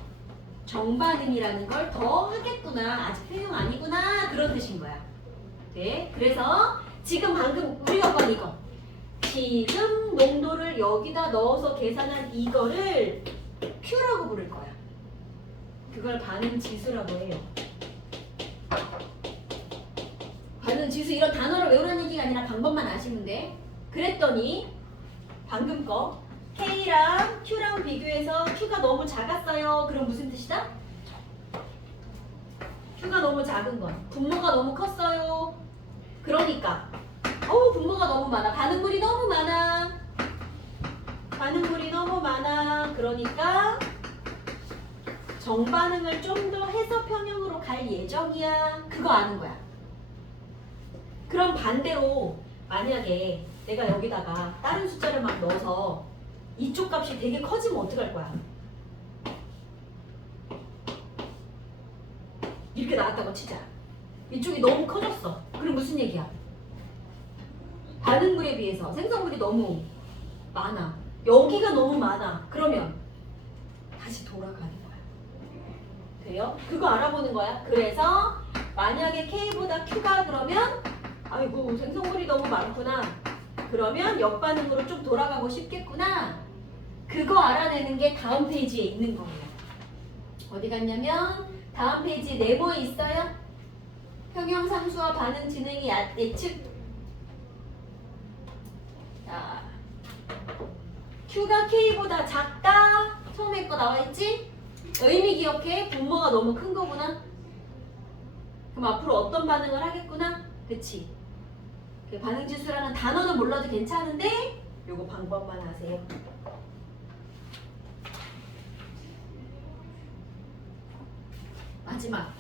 정반응이라는 걸 더 하겠구나. 아직 평형 아니구나. 그런 뜻인 거야. 네, 그래서 지금 방금 우리가 본 이거 지금 농도를 여기다 넣어서 계산한 이거를 Q라고 부를 거야. 그걸 반응지수라고 해요. 반응지수 이런 단어를 외우라는 얘기가 아니라 방법만 아시면 돼. 그랬더니 방금 거 K랑 Q랑 비교해서 Q가 너무 작았어요. 그럼 무슨 뜻이다? Q가 너무 작은 건 분모가 너무 컸어요. 그러니까 분모가 너무 많아. 반응물이 너무 많아. 반응물이 너무 많아. 그러니까 정반응을 좀 더 해서 평형으로 갈 예정이야. 그거 아는 거야. 그럼 반대로 만약에 내가 여기다가 다른 숫자를 막 넣어서 이쪽 값이 되게 커지면 어떡할 거야? 이렇게 나왔다고 치자. 이쪽이 너무 커졌어. 그럼 무슨 얘기야? 반응물에 비해서 생성물이 너무 많아. 여기가 너무 많아. 그러면 다시 돌아가는 거야. 돼요? 그거 알아보는 거야. 그래서 만약에 K보다 Q가 그러면 아이고 생성물이 너무 많구나. 그러면 역반응으로 좀 돌아가고 싶겠구나. 그거 알아내는 게 다음 페이지에 있는 거예요. 어디 갔냐면 다음 페이지 네모에 있어요. 평형상수와 반응 진행의 예측. 자, Q가 K보다 작다. 처음에 거 나와있지? 의미 기억해. 분모가 너무 큰 거구나. 그럼 앞으로 어떤 반응을 하겠구나? 그치? 반응지수라는 단어는 몰라도 괜찮은데 요거 방법만 아세요. 마지막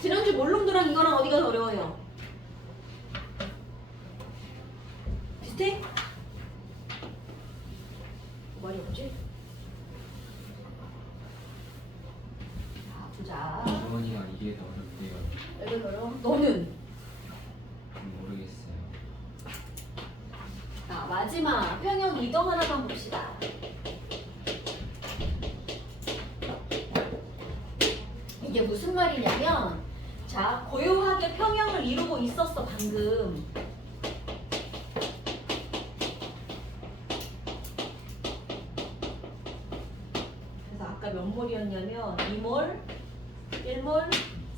지난주 몰롱도랑 이거랑 어디가 더 어려워요? 비슷해? 말이 없지? 자, 보자. 어머니가 이게 더 어렵대요. 이거 더 어려워? 너는? 모르겠어요. 자, 마지막 평형 이동 하나만 봅시다. 이게 무슨 말이냐면 자, 고요하게 평형을 이루고 있었어 방금. 그래서 아까 몇 몰이었냐면 2몰, 1몰,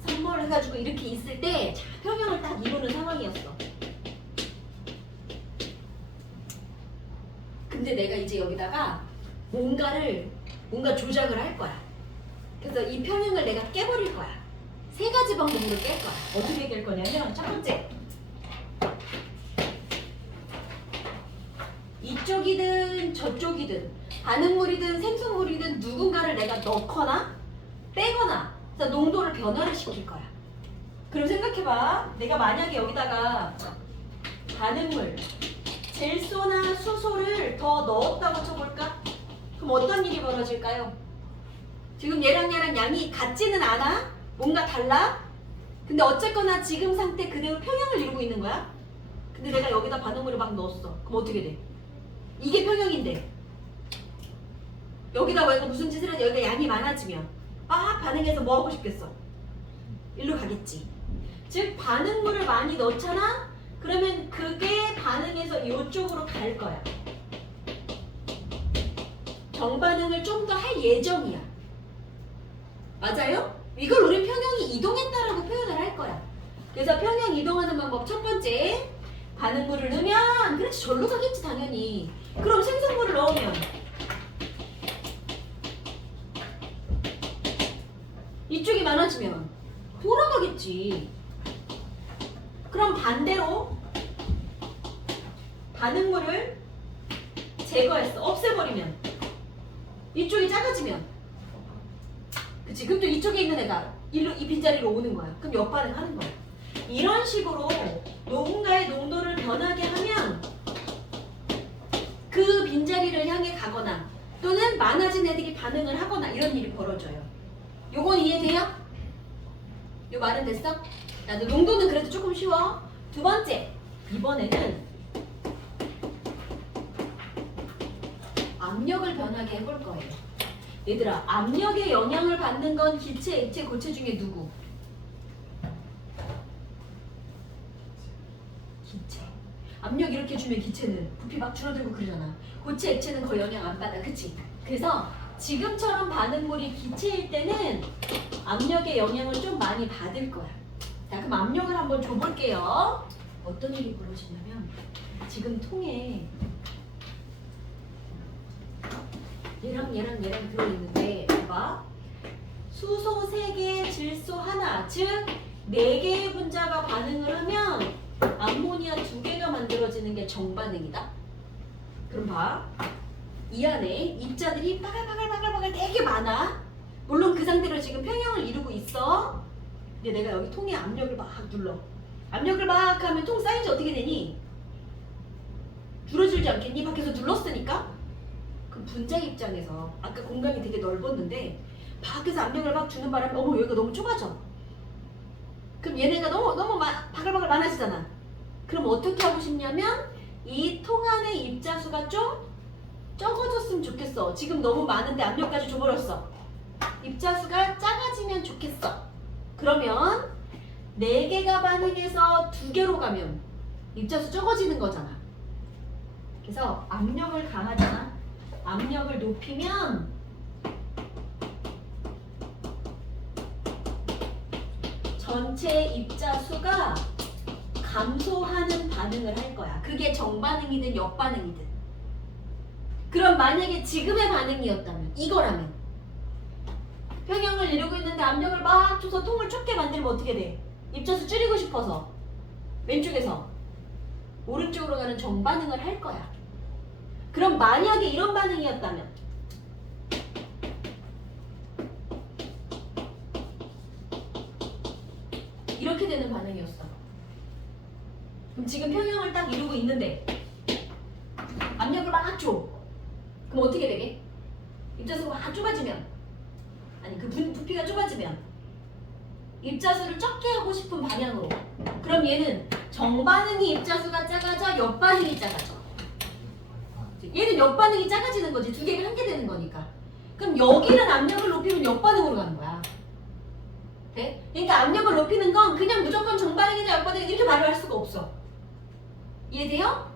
3몰 해가지고 이렇게 있을 때 자, 평형을 딱 이루는 상황이었어. 근데 내가 이제 여기다가 뭔가 조작을 할 거야. 그래서 이 평형을 내가 깨버릴 거야. 세 가지 방법으로 깰 거야. 어떻게 깰 거냐면 첫 번째, 저쪽이든 반응물이든 생성물이든 누군가를 내가 넣거나 빼거나 그래서 농도를 변화를 시킬 거야. 그럼 생각해봐. 내가 만약에 여기다가 반응물 질소나 수소를 더 넣었다고 쳐볼까? 그럼 어떤 일이 벌어질까요? 지금 얘랑 양이 같지는 않아? 뭔가 달라? 근데 어쨌거나 지금 상태 그대로 평형을 이루고 있는 거야? 근데 내가 여기다 반응물을 막 넣었어. 그럼 어떻게 돼? 이게 평형인데 여기다 왜 무슨 짓을 하지? 여기가 양이 많아지면 반응해서 뭐 하고 싶겠어? 일로 가겠지. 즉 반응물을 많이 넣잖아? 그러면 그게 반응해서 이쪽으로 갈 거야. 정반응을 좀 더 할 예정이야. 맞아요? 이걸 우리 평형이 이동했다라고 표현을 할 거야. 그래서 평형 이동하는 방법 첫 번째, 반응물을 넣으면 그렇지 절로 가겠지 당연히. 그럼 생성물을 넣으면 이쪽이 많아지면 돌아가겠지. 그럼 반대로 반응물을 제거했어. 없애버리면 이쪽이 작아지면 그치? 그럼 또 이쪽에 있는 애가 일로 이 빈자리로 오는 거야. 그럼 역반응 하는 거야. 이런 식으로 누군가의 농도를 변하게 하면 그 빈자리를 향해 가거나 또는 많아진 애들이 반응을 하거나 이런 일이 벌어져요. 요건 이해돼요? 요 말은 됐어? 야, 농도는 그래도 조금 쉬워. 두 번째, 이번에는 압력을 변하게 해볼 거예요. 얘들아, 압력의 영향을 받는 건 기체, 액체, 고체 중에 누구? 기체. 압력 이렇게 주면 기체는 부피 막 줄어들고 그러잖아. 고체, 액체는 거의 영향 안 받아. 그치? 그래서 지금처럼 반응물이 기체일 때는 압력의 영향을 좀 많이 받을 거야. 자, 그럼 압력을 한번 줘볼게요. 어떤 일이 벌어지냐면 지금 통에 얘랑 들어있는데 봐봐. 수소 3개, 질소 하나, 즉 4개의 분자가 반응을 하면 암모니아 2개가 만들어지는 게 정반응이다. 그럼 봐. 이 안에 입자들이 바글바글 되게 많아. 물론 그 상태로 지금 평형을 이루고 있어. 근데 내가 여기 통에 압력을 막 눌러. 압력을 막 하면 통 사이즈 어떻게 되니? 줄어들지 않겠니? 밖에서 눌렀으니까. 그럼 분자 입장에서 아까 공간이 되게 넓었는데 밖에서 압력을 막 주는 바람에 어머 여기가 너무 좁아져. 그럼 얘네가 너무 바글바글 많아지잖아. 그럼 어떻게 하고 싶냐면 이 통 안의 입자수가 좀 적어졌으면 좋겠어. 지금 너무 많은데 압력까지 줘버렸어. 입자수가 작아지면 좋겠어. 그러면 4개가 반응해서 2개로 가면 입자수 적어지는 거잖아. 그래서 압력을 가하잖아. 압력을 높이면 전체 입자수가 감소하는 반응을 할 거야. 그게 정반응이든 역반응이든. 그럼 만약에 지금의 반응이었다면, 이거라면 평형을 이루고 있는데 압력을 막 줘서 통을 좁게 만들면 어떻게 돼? 입자수 줄이고 싶어서 왼쪽에서 오른쪽으로 가는 정반응을 할 거야. 그럼 만약에 이런 반응이었다면 이렇게 되는 반응이었어. 그럼 지금 평형을 딱 이루고 있는데 압력을 막 줘. 그럼 어떻게 되게? 입자수가 막 좁아지면 아니 그 부피가 좁아지면 입자수를 적게 하고 싶은 방향으로. 그럼 얘는 정반응이 입자수가 작아져, 역반응이 작아져. 얘는 역반응이 작아지는 거지. 2개가 한 개 되는 거니까. 그럼 여기는 압력을 높이면 역반응으로 가는 거야. 네? 그러니까 압력을 높이는 건 그냥 무조건 정반응이나 역반응이나 이렇게 말을 할 수가 없어. 이해돼요?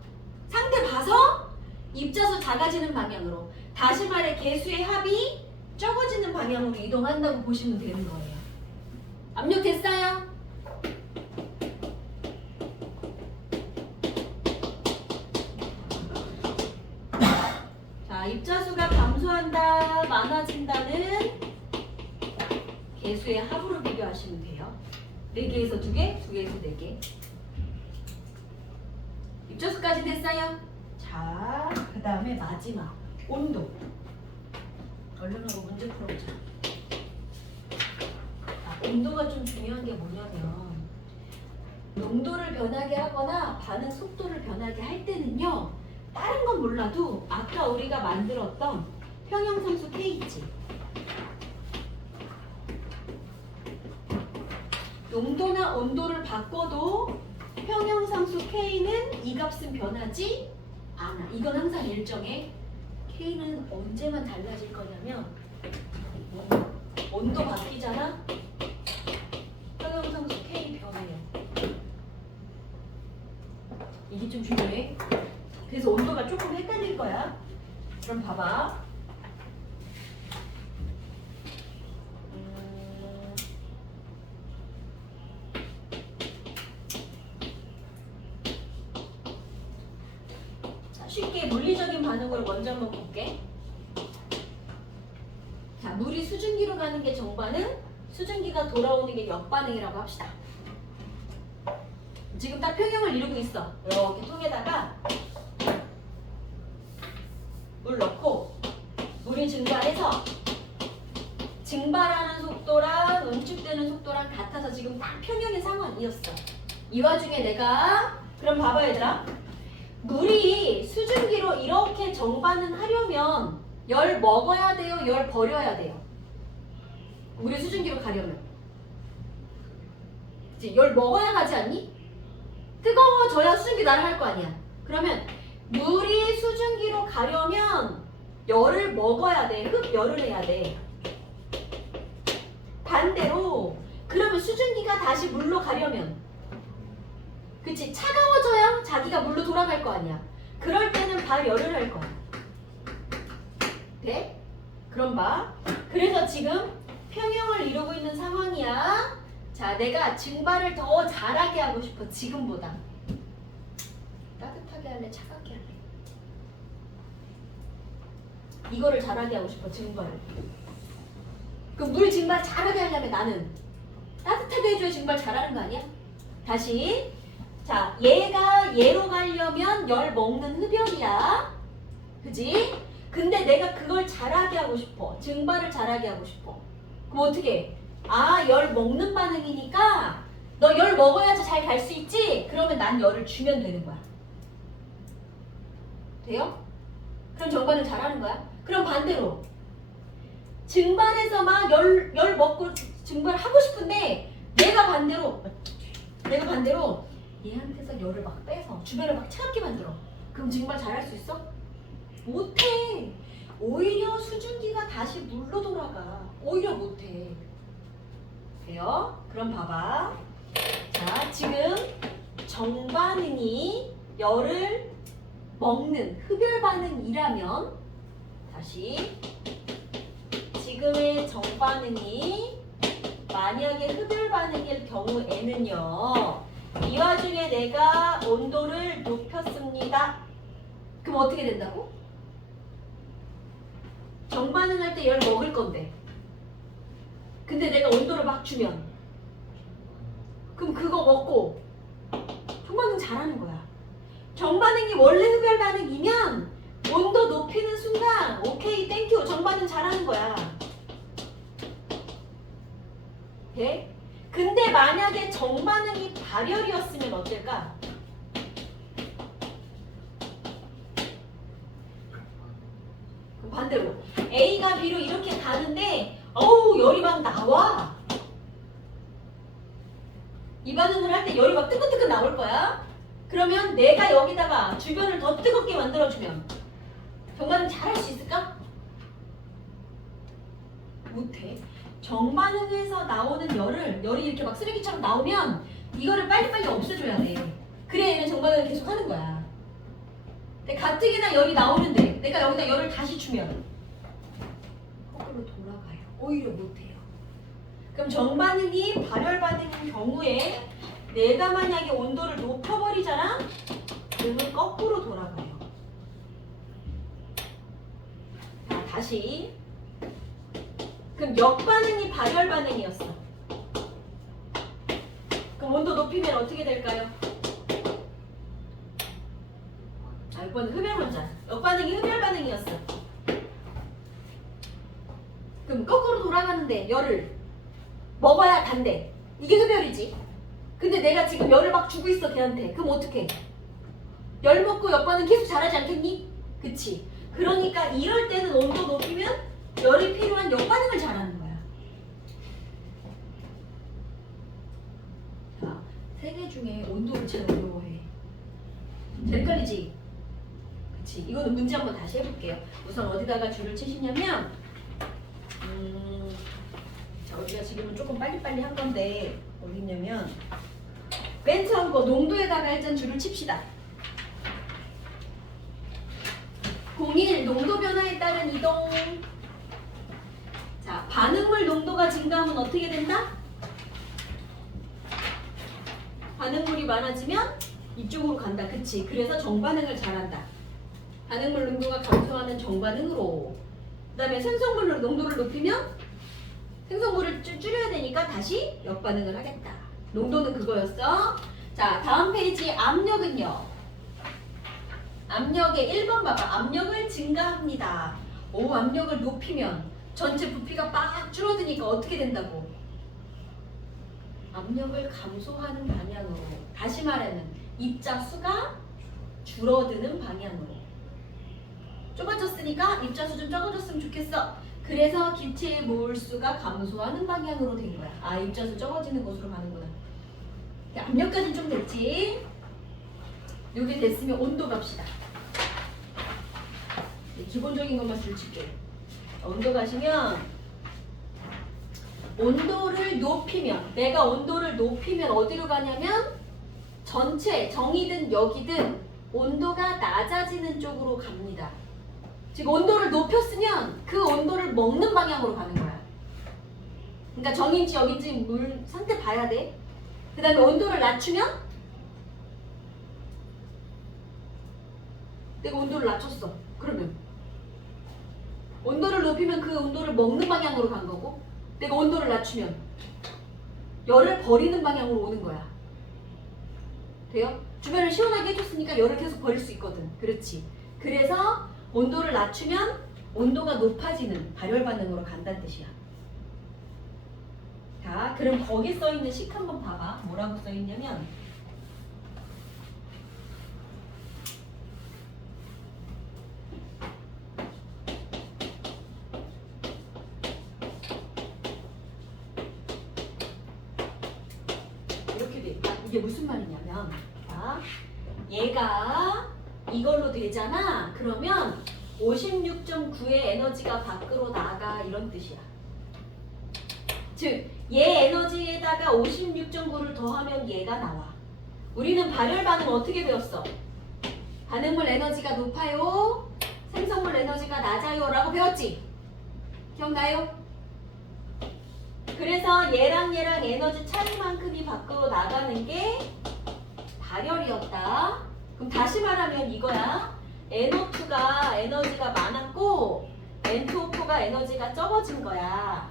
상태 봐서 입자수 작아지는 방향으로, 다시 말해 개수의 합이 적어지는 방향으로 이동한다고 보시면 되는 거예요. 압력 됐어요? 자, 입자수가 감소한다, 많아진다는 개수의 합으로 비교하시면 돼요. 4개에서 2개, 2개에서 4개. 입자수까지 됐어요? 자, 자, 그 다음에 마지막 온도. 얼른 하고 문제 풀어보자. 온도가 좀 중요한 게 뭐냐면 농도를 변하게 하거나 반응 속도를 변하게 할 때는요, 다른 건 몰라도 아까 우리가 만들었던 평형상수 K 있지, 농도나 온도를 바꿔도 평형상수 K는 이 값은 변하지 않아. 이건 항상 일정해. K는 언제만 달라질 거냐면 온도 바뀌잖아? 평형상수 K 변해요. 이게 좀 중요해. 그래서 온도가 조금 헷갈릴 거야. 그럼 봐봐. 자, 쉽게 물리적인 반응으로 먼저 한번 볼게. 자, 물이 수증기로 가는 게 정반응, 수증기가 돌아오는 게 역반응이라고 합시다. 지금 딱 평형을 이루고 있어. 이렇게 통에다가 물 넣고 물이 증발해서 증발하는 속도랑 응축되는 속도랑 같아서 지금 딱 평형의 상황이었어. 이 와중에 내가 그럼 봐봐 얘들아. 물이 수증기로 이렇게 정반응하려면 열 먹어야 돼요? 열 버려야 돼요? 물이 수증기로 가려면. 그치? 열 먹어야 가지 않니? 뜨거워져야 수증기 나를 할 거 아니야. 그러면 물이 수증기로 가려면 열을 먹어야 돼. 흡열을 해야 돼. 반대로 그러면 수증기가 다시 물로 가려면, 그치? 차가워져야 자기가 물로 돌아갈 거 아니야. 그럴 때는 발열을 할 거야. 돼? 그럼 봐. 그래서 지금 평형을 이루고 있는 상황이야. 자, 내가 증발을 더 잘하게 하고 싶어. 지금보다. 따뜻하게 할래? 차갑게 할래? 이거를 잘하게 하고 싶어. 증발을. 그럼 물 증발 잘하게 하려면 나는 따뜻하게 해줘야 증발 잘하는 거 아니야? 다시. 자, 얘가 얘로 가려면 열 먹는 흡열이야. 그지? 근데 내가 그걸 잘하게 하고 싶어. 증발을 잘하게 하고 싶어. 그럼 어떻게 해? 아, 열 먹는 반응이니까 너 열 먹어야지 잘 갈 수 있지? 그러면 난 열을 주면 되는 거야. 돼요? 그럼 정반응 잘하는 거야? 그럼 반대로 증발해서 막 열 먹고 증발하고 싶은데 내가 반대로 얘한테서 열을 막 빼서 주변을 막 차갑게 만들어. 그럼 증발 잘할 수 있어? 못해. 오히려 수증기가 다시 물로 돌아가. 오히려 못해. 돼요? 그럼 봐봐. 자, 지금 정반응이 열을 먹는 흡열 반응이라면, 다시 지금의 정반응이 만약에 흡열 반응일 경우에는요, 이 와중에 내가 온도를 높였습니다. 그럼 어떻게 된다고? 정반응할 때 열 먹을 건데, 근데 내가 온도를 막 주면, 그럼 그거 먹고 정반응 잘하는 거야. 정반응이 원래 흡열 반응이면 온도 높이는 순간 오케이 땡큐 정반응 잘하는 거야. 돼? 근데 만약에 정반응이 발열이었으면 어떨까? 그럼 반대로 A가 B로 이렇게 가는데 어우 열이 막 나와. 이 반응을 할 때 열이 막 뜨끈뜨끈 나올 거야. 그러면 내가 여기다가 주변을 더 뜨겁게 만들어주면 정반응 잘할 수 있을까? 못해. 정반응에서 나오는 열이 이렇게 막 쓰레기처럼 나오면 이거를 빨리빨리 없애줘야 돼. 그래야 얘는 정반응을 계속 하는 거야. 근데 가뜩이나 열이 나오는데 내가 여기다 열을 다시 주면 거꾸로 돌아가요. 오히려 못해요. 그럼 정반응이 발열 반응인 경우에 내가 만약에 온도를 높여버리잖아? 그러면 거꾸로 돌아가요. 자, 다시. 그럼 역반응이 발열 반응이었어. 그럼 온도 높이면 어떻게 될까요? 아이고 몇 번은 흡열 먼저. 역반응이 흡열 반응이었어. 그럼 거꾸로 돌아가는데 열을 먹어야 단대. 이게 흡열이지. 근데 내가 지금 열을 막 주고 있어 걔한테. 그럼 어떡해? 열 먹고 역반응 계속 잘하지 않겠니? 그치? 그러니까 이럴 때는 온도 높이면 열이 필요한 역반응을 잘하는 거야. 자, 세 개 중에 온도를 제일 어려워해. 잘 헷갈리지? 그치? 이거는 문제 한번 다시 해볼게요. 우선 어디다가 줄을 치시냐면 자, 우리가 지금은 조금 빨리빨리 한 건데 어디 있냐면 맨 처음 거 농도에다가 일단 줄을 칩시다. 01 농도 변화에 따른 이동. 자, 반응물 농도가 증가하면 어떻게 된다? 반응물이 많아지면 이쪽으로 간다. 그치? 그래서 정반응을 잘한다. 반응물 농도가 감소하는 정반응으로. 그 다음에 생성물 농도를 높이면 생성물을 줄여야 되니까 다시 역반응을 하겠다. 농도는 그거였어. 자, 다음 페이지 압력은요. 압력의 1번 봐봐. 압력을 증가합니다. 오, 압력을 높이면 전체 부피가 빡 줄어드니까 어떻게 된다고? 압력을 감소하는 방향으로. 다시 말하면 입자수가 줄어드는 방향으로. 좁아졌으니까 입자수 좀 적어졌으면 좋겠어. 그래서 기체의 몰수가 감소하는 방향으로 된 거야. 아, 입자수 적어지는 곳으로 가는구나. 압력까지 좀 됐지? 여기 됐으면 온도 갑시다. 기본적인 것만 줄칠게요. 온도 가시면 온도를 높이면, 내가 온도를 높이면 어디로 가냐면 전체 정이든 여기든 온도가 낮아지는 쪽으로 갑니다. 즉 온도를 높였으면 그 온도를 먹는 방향으로 가는 거야. 그러니까 정인지 여긴지 물 상태 봐야 돼. 그 다음에 온도를 낮추면 내가 온도를 낮췄어. 그러면 온도를 높이면 그 온도를 먹는 방향으로 간 거고, 내가 온도를 낮추면 열을 버리는 방향으로 오는 거야. 돼요? 주변을 시원하게 해줬으니까 열을 계속 버릴 수 있거든. 그렇지. 그래서 온도를 낮추면 온도가 높아지는 발열 반응으로 간다는 뜻이야. 자, 그럼 거기 써있는 식 한번 봐봐. 뭐라고 써있냐면 이렇게 돼. 이게 무슨 말이냐면, 자, 얘가 이걸로 되잖아. 그러면 56.9의 에너지가 밖으로 나가, 이런 뜻이야. 즉, 얘 에너지에다가 56.9를 더하면 얘가 나와. 우리는 발열 반응 어떻게 배웠어? 반응물 에너지가 높아요, 생성물 에너지가 낮아요 라고 배웠지? 기억나요? 그래서 얘랑 에너지 차이만큼이 밖으로 나가는 게 발열이었다. 그럼 다시 말하면 이거야. NO2가 에너지가 많았고 N2O4가 에너지가 적어진 거야.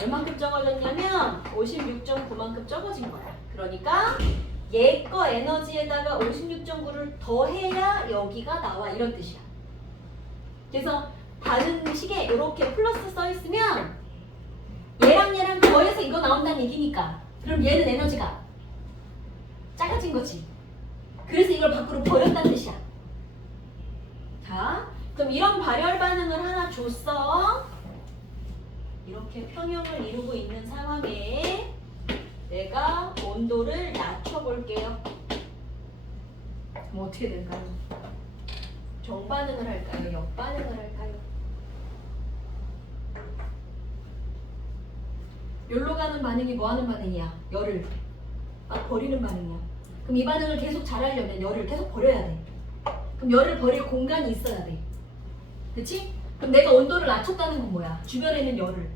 얼만큼 적어졌냐면 56.9만큼 적어진 거야. 그러니까 얘 거 에너지에다가 56.9를 더해야 여기가 나와, 이런 뜻이야. 그래서 반응식에 이렇게 플러스 써 있으면 얘랑 더해서 이거 나온다는 얘기니까, 그럼 얘는 에너지가 작아진 거지. 그래서 이걸 밖으로 버렸다는 뜻이야. 자, 그럼 이런 발열 반응을 하나 줬어. 이렇게 평형을 이루고 있는 상황에 내가 온도를 낮춰볼게요. 그럼 어떻게 될까요? 정반응을 할까요? 역반응을 할까요? 여기로 가는 반응이 뭐 하는 반응이야? 열을 버리는 반응이야. 그럼 이 반응을 계속 잘하려면 열을 계속 버려야 돼. 그럼 열을 버릴 공간이 있어야 돼. 그치? 그럼 내가 온도를 낮췄다는 건 뭐야? 주변에 있는 열을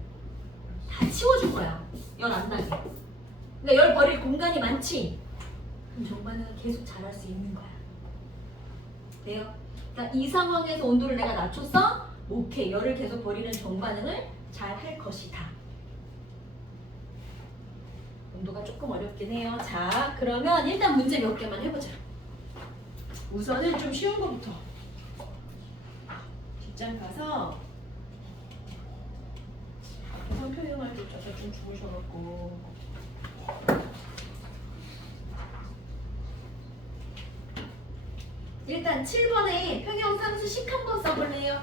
다 치워준 거야. 열 안 나게. 그러니까 열 버릴 공간이 많지? 그럼 정반응을 계속 잘할 수 있는 거야. 돼요? 그러니까 이 상황에서 온도를 내가 낮췄어? 오케이. 열을 계속 버리는 정반응을 잘 할 것이다. 온도가 조금 어렵긴 해요. 자, 그러면 일단 문제 몇 개만 해보자. 우선은 좀 쉬운 거부터. 뒷장 가서 계산 표현할 때 짜자 좀 주무셔갖고 일단 7번에 평형상수식 한번 써볼래요?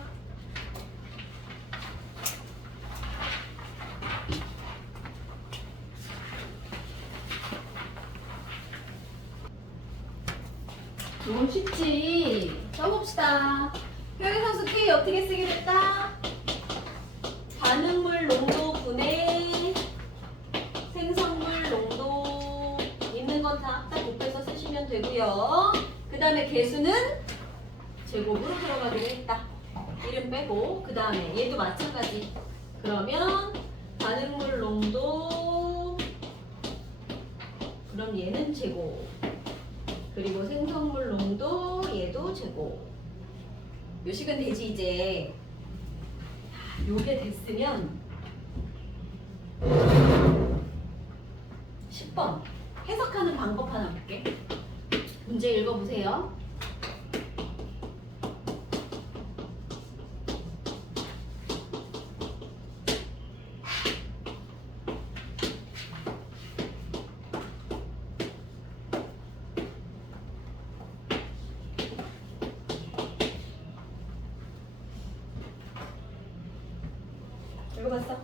너무 쉽지? 써봅시다. 평형상수 K 어떻게 쓰게 됐다? 반응물 농도 분의 생성물 농도 있는 건 다 딱 곱해서 쓰시면 되고요. 그 다음에 개수는 제곱으로 들어가기로 했다. 이름 빼고 그 다음에 얘도 마찬가지. 그러면 반응물 농도 그럼 얘는 제곱 그리고 생성물 농도 얘도 제곱. 요식은 되지 이제. 요게 됐으면 10번 해석하는 방법 하나 볼게. 문제 읽어보세요. 읽어봤어?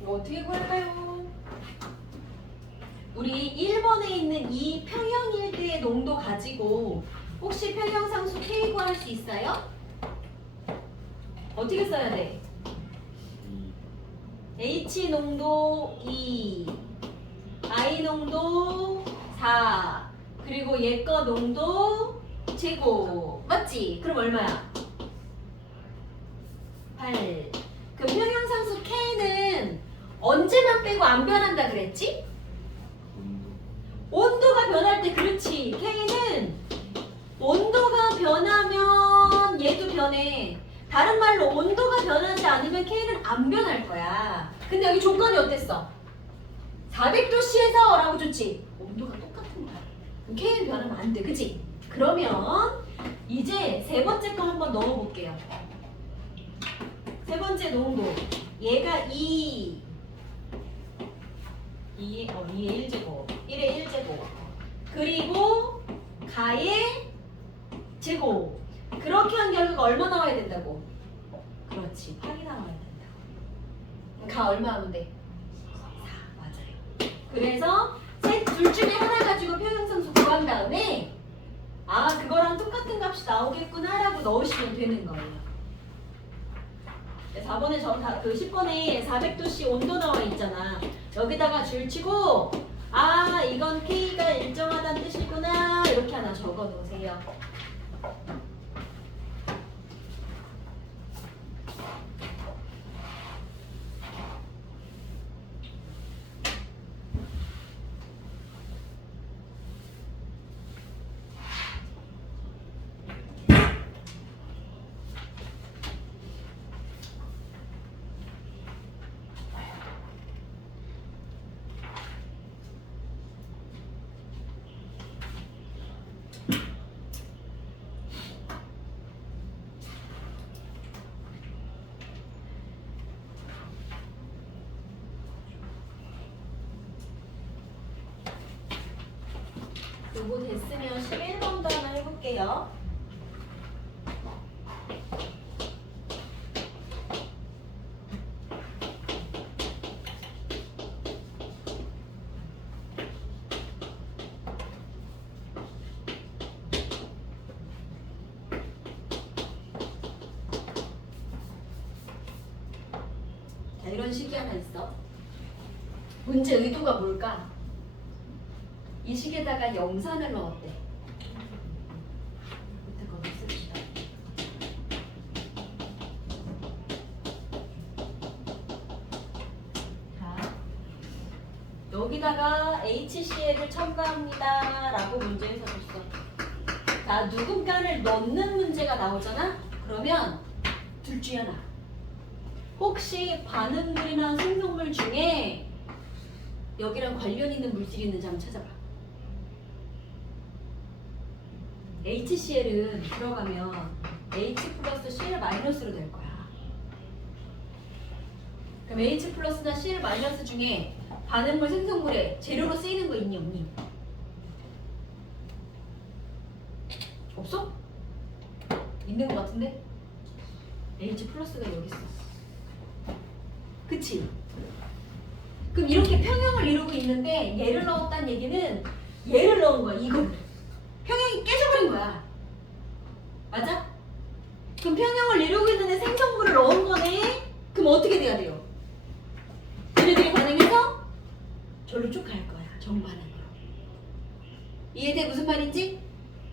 이거 어떻게 구할까요? 우리 1번에 있는 이 평형일대의 농도 가지고 혹시 평형상수 K 구할 수 있어요? 어떻게 써야 돼? H 농도 2, I 농도 4, 그리고 얘 거 농도 제곱. 맞지? 그럼 얼마야? 8. 그럼 평형상수 K는 언제만 빼고 안 변한다 그랬지? 온도가 변할 때. 그렇지. K는 온도가 변하면 얘도 변해. 다른 말로 온도가 변하지 않으면 K는 안 변할 거야. 근데 여기 조건이 어땠어? 400도씨에서 라고 줬지? 온도가 똑같은 거야. 그럼 K는 변하면 안 돼. 그치? 그러면 이제 세 번째 거 한번 넣어볼게요. 세 번째 농도. 얘가 2의 1제곱, 1의 1제곱, 그리고 가의 제곱. 그렇게 한 결과가 얼마 나와야 된다고? 그렇지, 8이 나와야 된다고. 가 얼마 하면 돼? 4, 맞아요. 그래서 둘 중에 하나 가지고 평형상수 구한 다음에 아, 그거랑 똑같은 값이 나오겠구나 라고 넣으시면 되는 거예요. 4번에 그 10번에 400도씨 온도 나와 있잖아. 여기다가 줄 치고 아, 이건 K가 일정하다는 뜻이구나 이렇게 하나 적어 놓으세요. 요거 됐으면 11번도 하나 해볼게요. 자, 이런 식이 하나 있어. 문제 의도가 뭘까? 이 식에다가 염산을 넣었대. 밑에 거 씁시다. 자, 여기다가 HCl을 첨가합니다 라고 문제에서 줬어. 자, 누군가를 넣는 문제가 나오잖아? 그러면 둘 중에 하나. 혹시 반응물이나 생성물 중에 여기랑 관련 있는 물질이 있는지 한번 찾아봐. HCl은 들어가면 H 플러스 Cl 마이너스로 될 거야. 그럼 H 플러스나 Cl 마이너스 중에 반응물 생성물에 재료로 쓰이는 거 있니 없니? 없어? 있는 거 같은데? H 플러스가 여기 있어. 그치? 그럼 이렇게 평형을 이루고 있는데 얘를 넣었다는 얘기는 얘를 넣은 거야, 이거를. 평형이 깨져버린 거야. 맞아? 그럼 평형을 이루고 있는데 생성물을 넣은 거네? 그럼 어떻게 돼야 돼요? 얘네들이 반응해서 절로 쭉 갈 거야, 정반응으로. 이해돼? 무슨 말인지?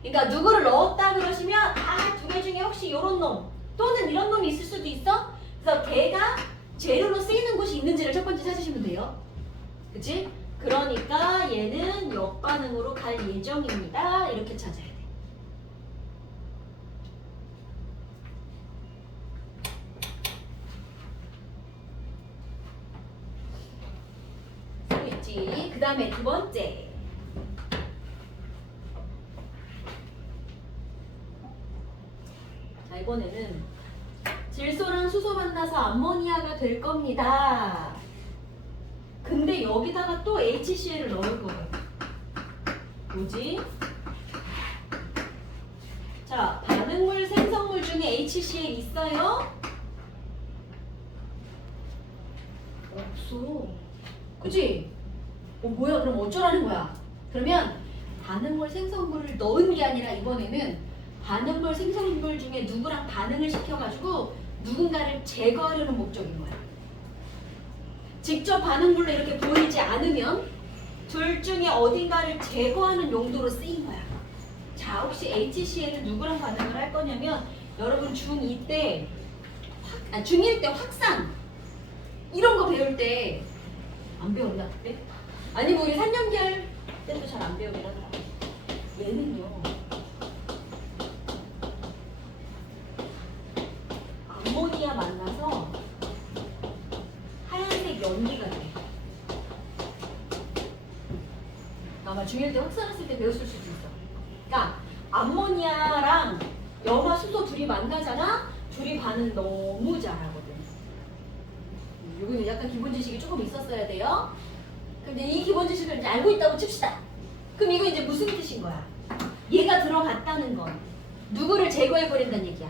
그러니까 누구를 넣었다 그러시면 두 개 중에 혹시 이런 놈 또는 이런 놈이 있을 수도 있어? 그래서 걔가 재료로 쓰이는 곳이 있는지를 첫 번째 찾으시면 돼요. 그치? 그러니까 얘는 역반응으로 갈 예정입니다. 이렇게 찾아야 돼. 있지. 그 다음에 두 번째. 자, 이번에는 질소랑 수소 만나서 암모니아가 될 겁니다. 근데 여기다가 또 HCl을 넣을 거예요. 뭐지? 자, 반응물, 생성물 중에 HCl 있어요? 없어. 그치? 뭐야? 그럼 어쩌라는 거야? 그러면 반응물, 생성물을 넣은 게 아니라 이번에는 반응물, 생성물 중에 누구랑 반응을 시켜가지고 누군가를 제거하려는 목적인 거야. 직접 반응물로 이렇게 보이지 않으면 둘 중에 어딘가를 제거하는 용도로 쓰인 거야. 자, 혹시 HCl은 누구랑 반응을 할 거냐면 여러분 중2 때, 중1 때 확산 이런 거 배울 때 안 배웠나 그때? 아니면 우리 3년결 때도 잘 안 배우긴 하더라. 얘는요. 암모니아 만나서 하얀색 연기가 돼. 아마 중1 때 확산했을 때 배웠을 수도 있어. 그러니까 암모니아랑 염화 수소 둘이 만나잖아? 둘이 반응 너무 잘하거든. 여기는 약간 기본 지식이 조금 있었어야 돼요. 근데 이 기본 지식을 이제 알고 있다고 칩시다. 그럼 이거 이제 무슨 뜻인 거야? 얘가 들어갔다는 건 누구를 제거해버린다는 얘기야.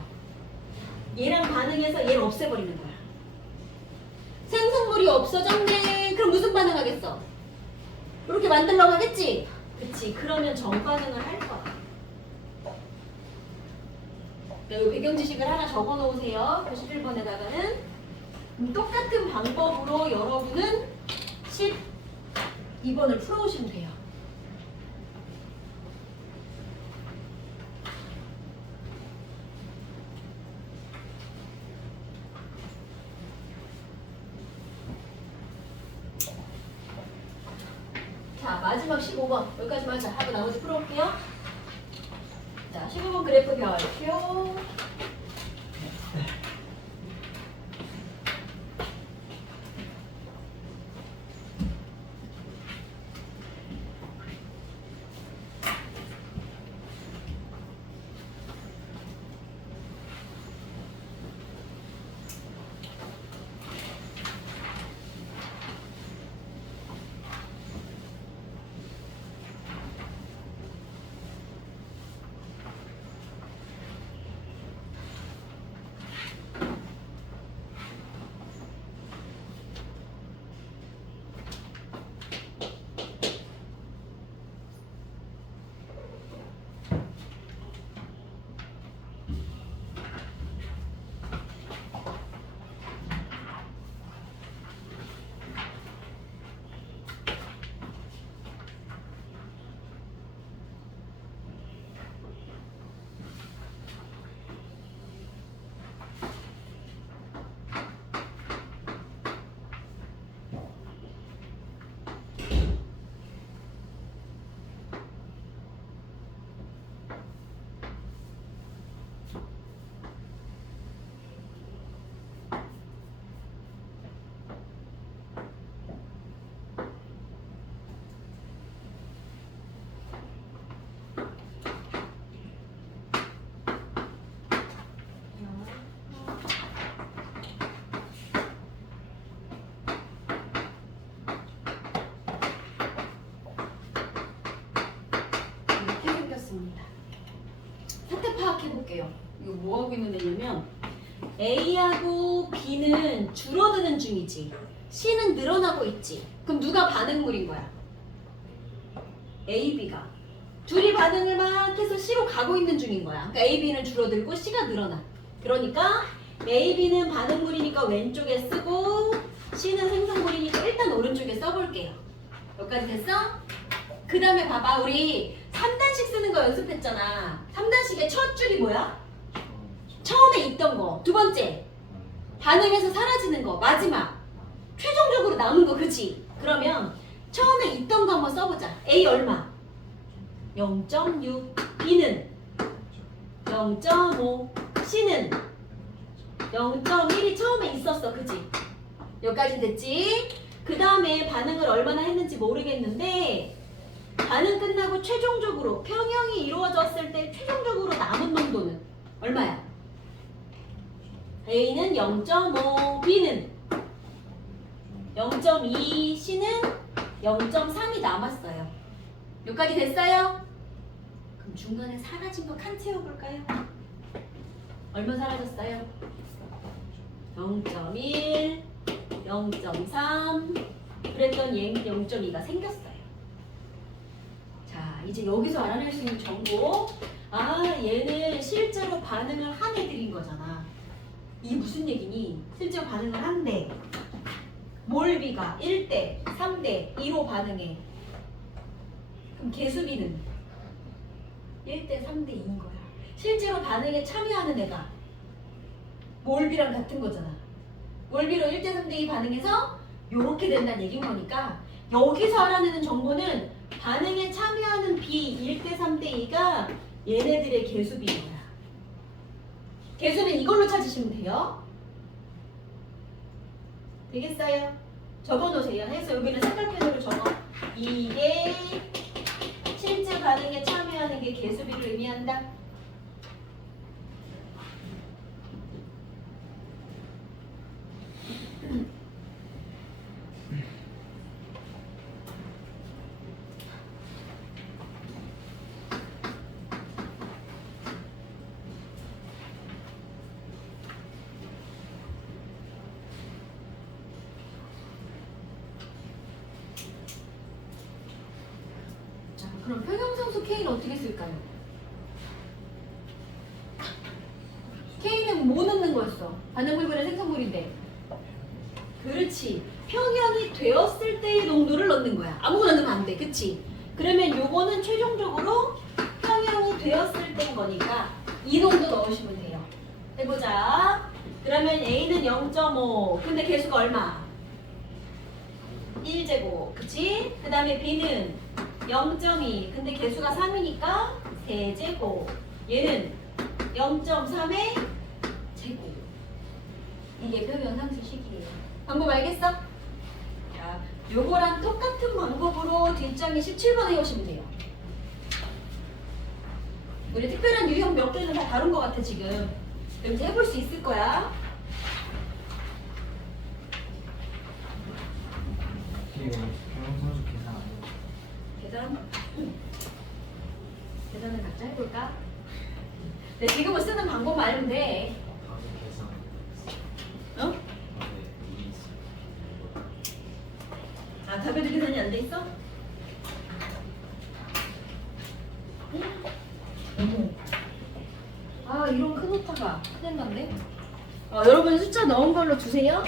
얘랑 반응해서 얘를 없애버리는 거야. 생성물이 없어졌네. 그럼 무슨 반응하겠어? 이렇게 만들려고 하겠지? 그치. 그러면 정반응을 할 거야. 이 배경 지식을 하나 적어 놓으세요. 91번에다가는. 똑같은 방법으로 여러분은 12번을 풀어오시면 돼요. 자, 마지막 15번 여기까지만 하고 나머지 풀어올게요. 자, 15번 그래프 별표. 뭐 하고 있는 애냐면 A하고 B는 줄어드는 중이지. C는 늘어나고 있지. 그럼 누가 반응물인 거야? A, B가. 둘이 반응을 막 해서 C로 가고 있는 중인 거야. 그러니까 A, B는 줄어들고 C가 늘어나. 그러니까 A, B는 반응물이니까 왼쪽에 쓰고 C는 생성물이니까 일단 오른쪽에 써볼게요. 여기까지 됐어? 그 다음에 봐봐. 우리 3단식 쓰는 거 연습했잖아. 3단식의 첫 줄이 뭐야? 처음에 있던 거. 두 번째, 반응해서 사라지는 거. 마지막, 최종적으로 남은 거. 그치? 그러면 처음에 있던 거 한번 써보자. A 얼마? 0.6. B는 0.5. C는 0.1이 처음에 있었어. 그치? 여기까지 됐지? 그 다음에 반응을 얼마나 했는지 모르겠는데 반응 끝나고 최종적으로 평형이 이루어졌을 때 최종적으로 남은 농도는 얼마야? A는 0.5, B는 0.2, C는 0.3이 남았어요. 여기까지 됐어요? 그럼 중간에 사라진 거 칸 채워볼까요? 얼마 사라졌어요? 0.1, 0.3 그랬던 얘는 0.2가 생겼어요. 자, 이제 여기서 알아낼 수 있는 정보. 아, 얘는 실제로 반응을 한 애들인 거잖아. 이게 무슨 얘기니? 실제로 반응을 한대. 몰비가 1대, 3대, 2로 반응해. 그럼 개수비는 1대, 3대 2인 거야. 실제로 반응에 참여하는 애가 몰비랑 같은 거잖아. 몰비로 1대, 3대 2 반응해서 요렇게 된다는 얘기인 거니까 여기서 알아내는 정보는 반응에 참여하는 B 1대 3대 2가 얘네들의 개수비인 거야. 개수는 이걸로 찾으시면 돼요. 되겠어요? 적어놓으세요. 해서 여기는 색깔펜으로 적어. 이게 실제 반응에 참여하는 게 개수비를 의미한다. 그럼 평형상수 K는 어떻게 쓸까요? K는 뭐 넣는 거였어? 반응물분의 생성물인데. 그렇지. 평형이 되었을 때의 농도를 넣는 거야. 아무거나 넣으면 안 돼. 그치? 그러면 요거는 최종적으로 평형이 되었을 때인 거니까 이 농도 넣으시면 돼요. 해보자. 그러면 A는 0.5. 근데 개수가 얼마? 1제곱. 그치? 그 다음에 B는 0.2 근데 개수가 3이니까 3제곱 얘는 0.3의 제곱 이게 평형상수식이에요. 방법 알겠어? 자, 요거랑 똑같은 방법으로 뒷장에 17번 해오시면 돼요. 우리 특별한 유형 몇 개는 다 다른 것 같아 지금. 이제 해볼 수 있을 거야. 이거 평형상수 계산 안 해요. 계산을 각자 해볼까? 네, 지금은 쓰는 방법만 알면 돼. 답은 계산. 어? 네, 이 있어요. 아, 답에도 계산이 안 돼 있어? 아, 이런 큰 오타가 큰일 났네. 여러분 숫자 넣은 걸로 두세요.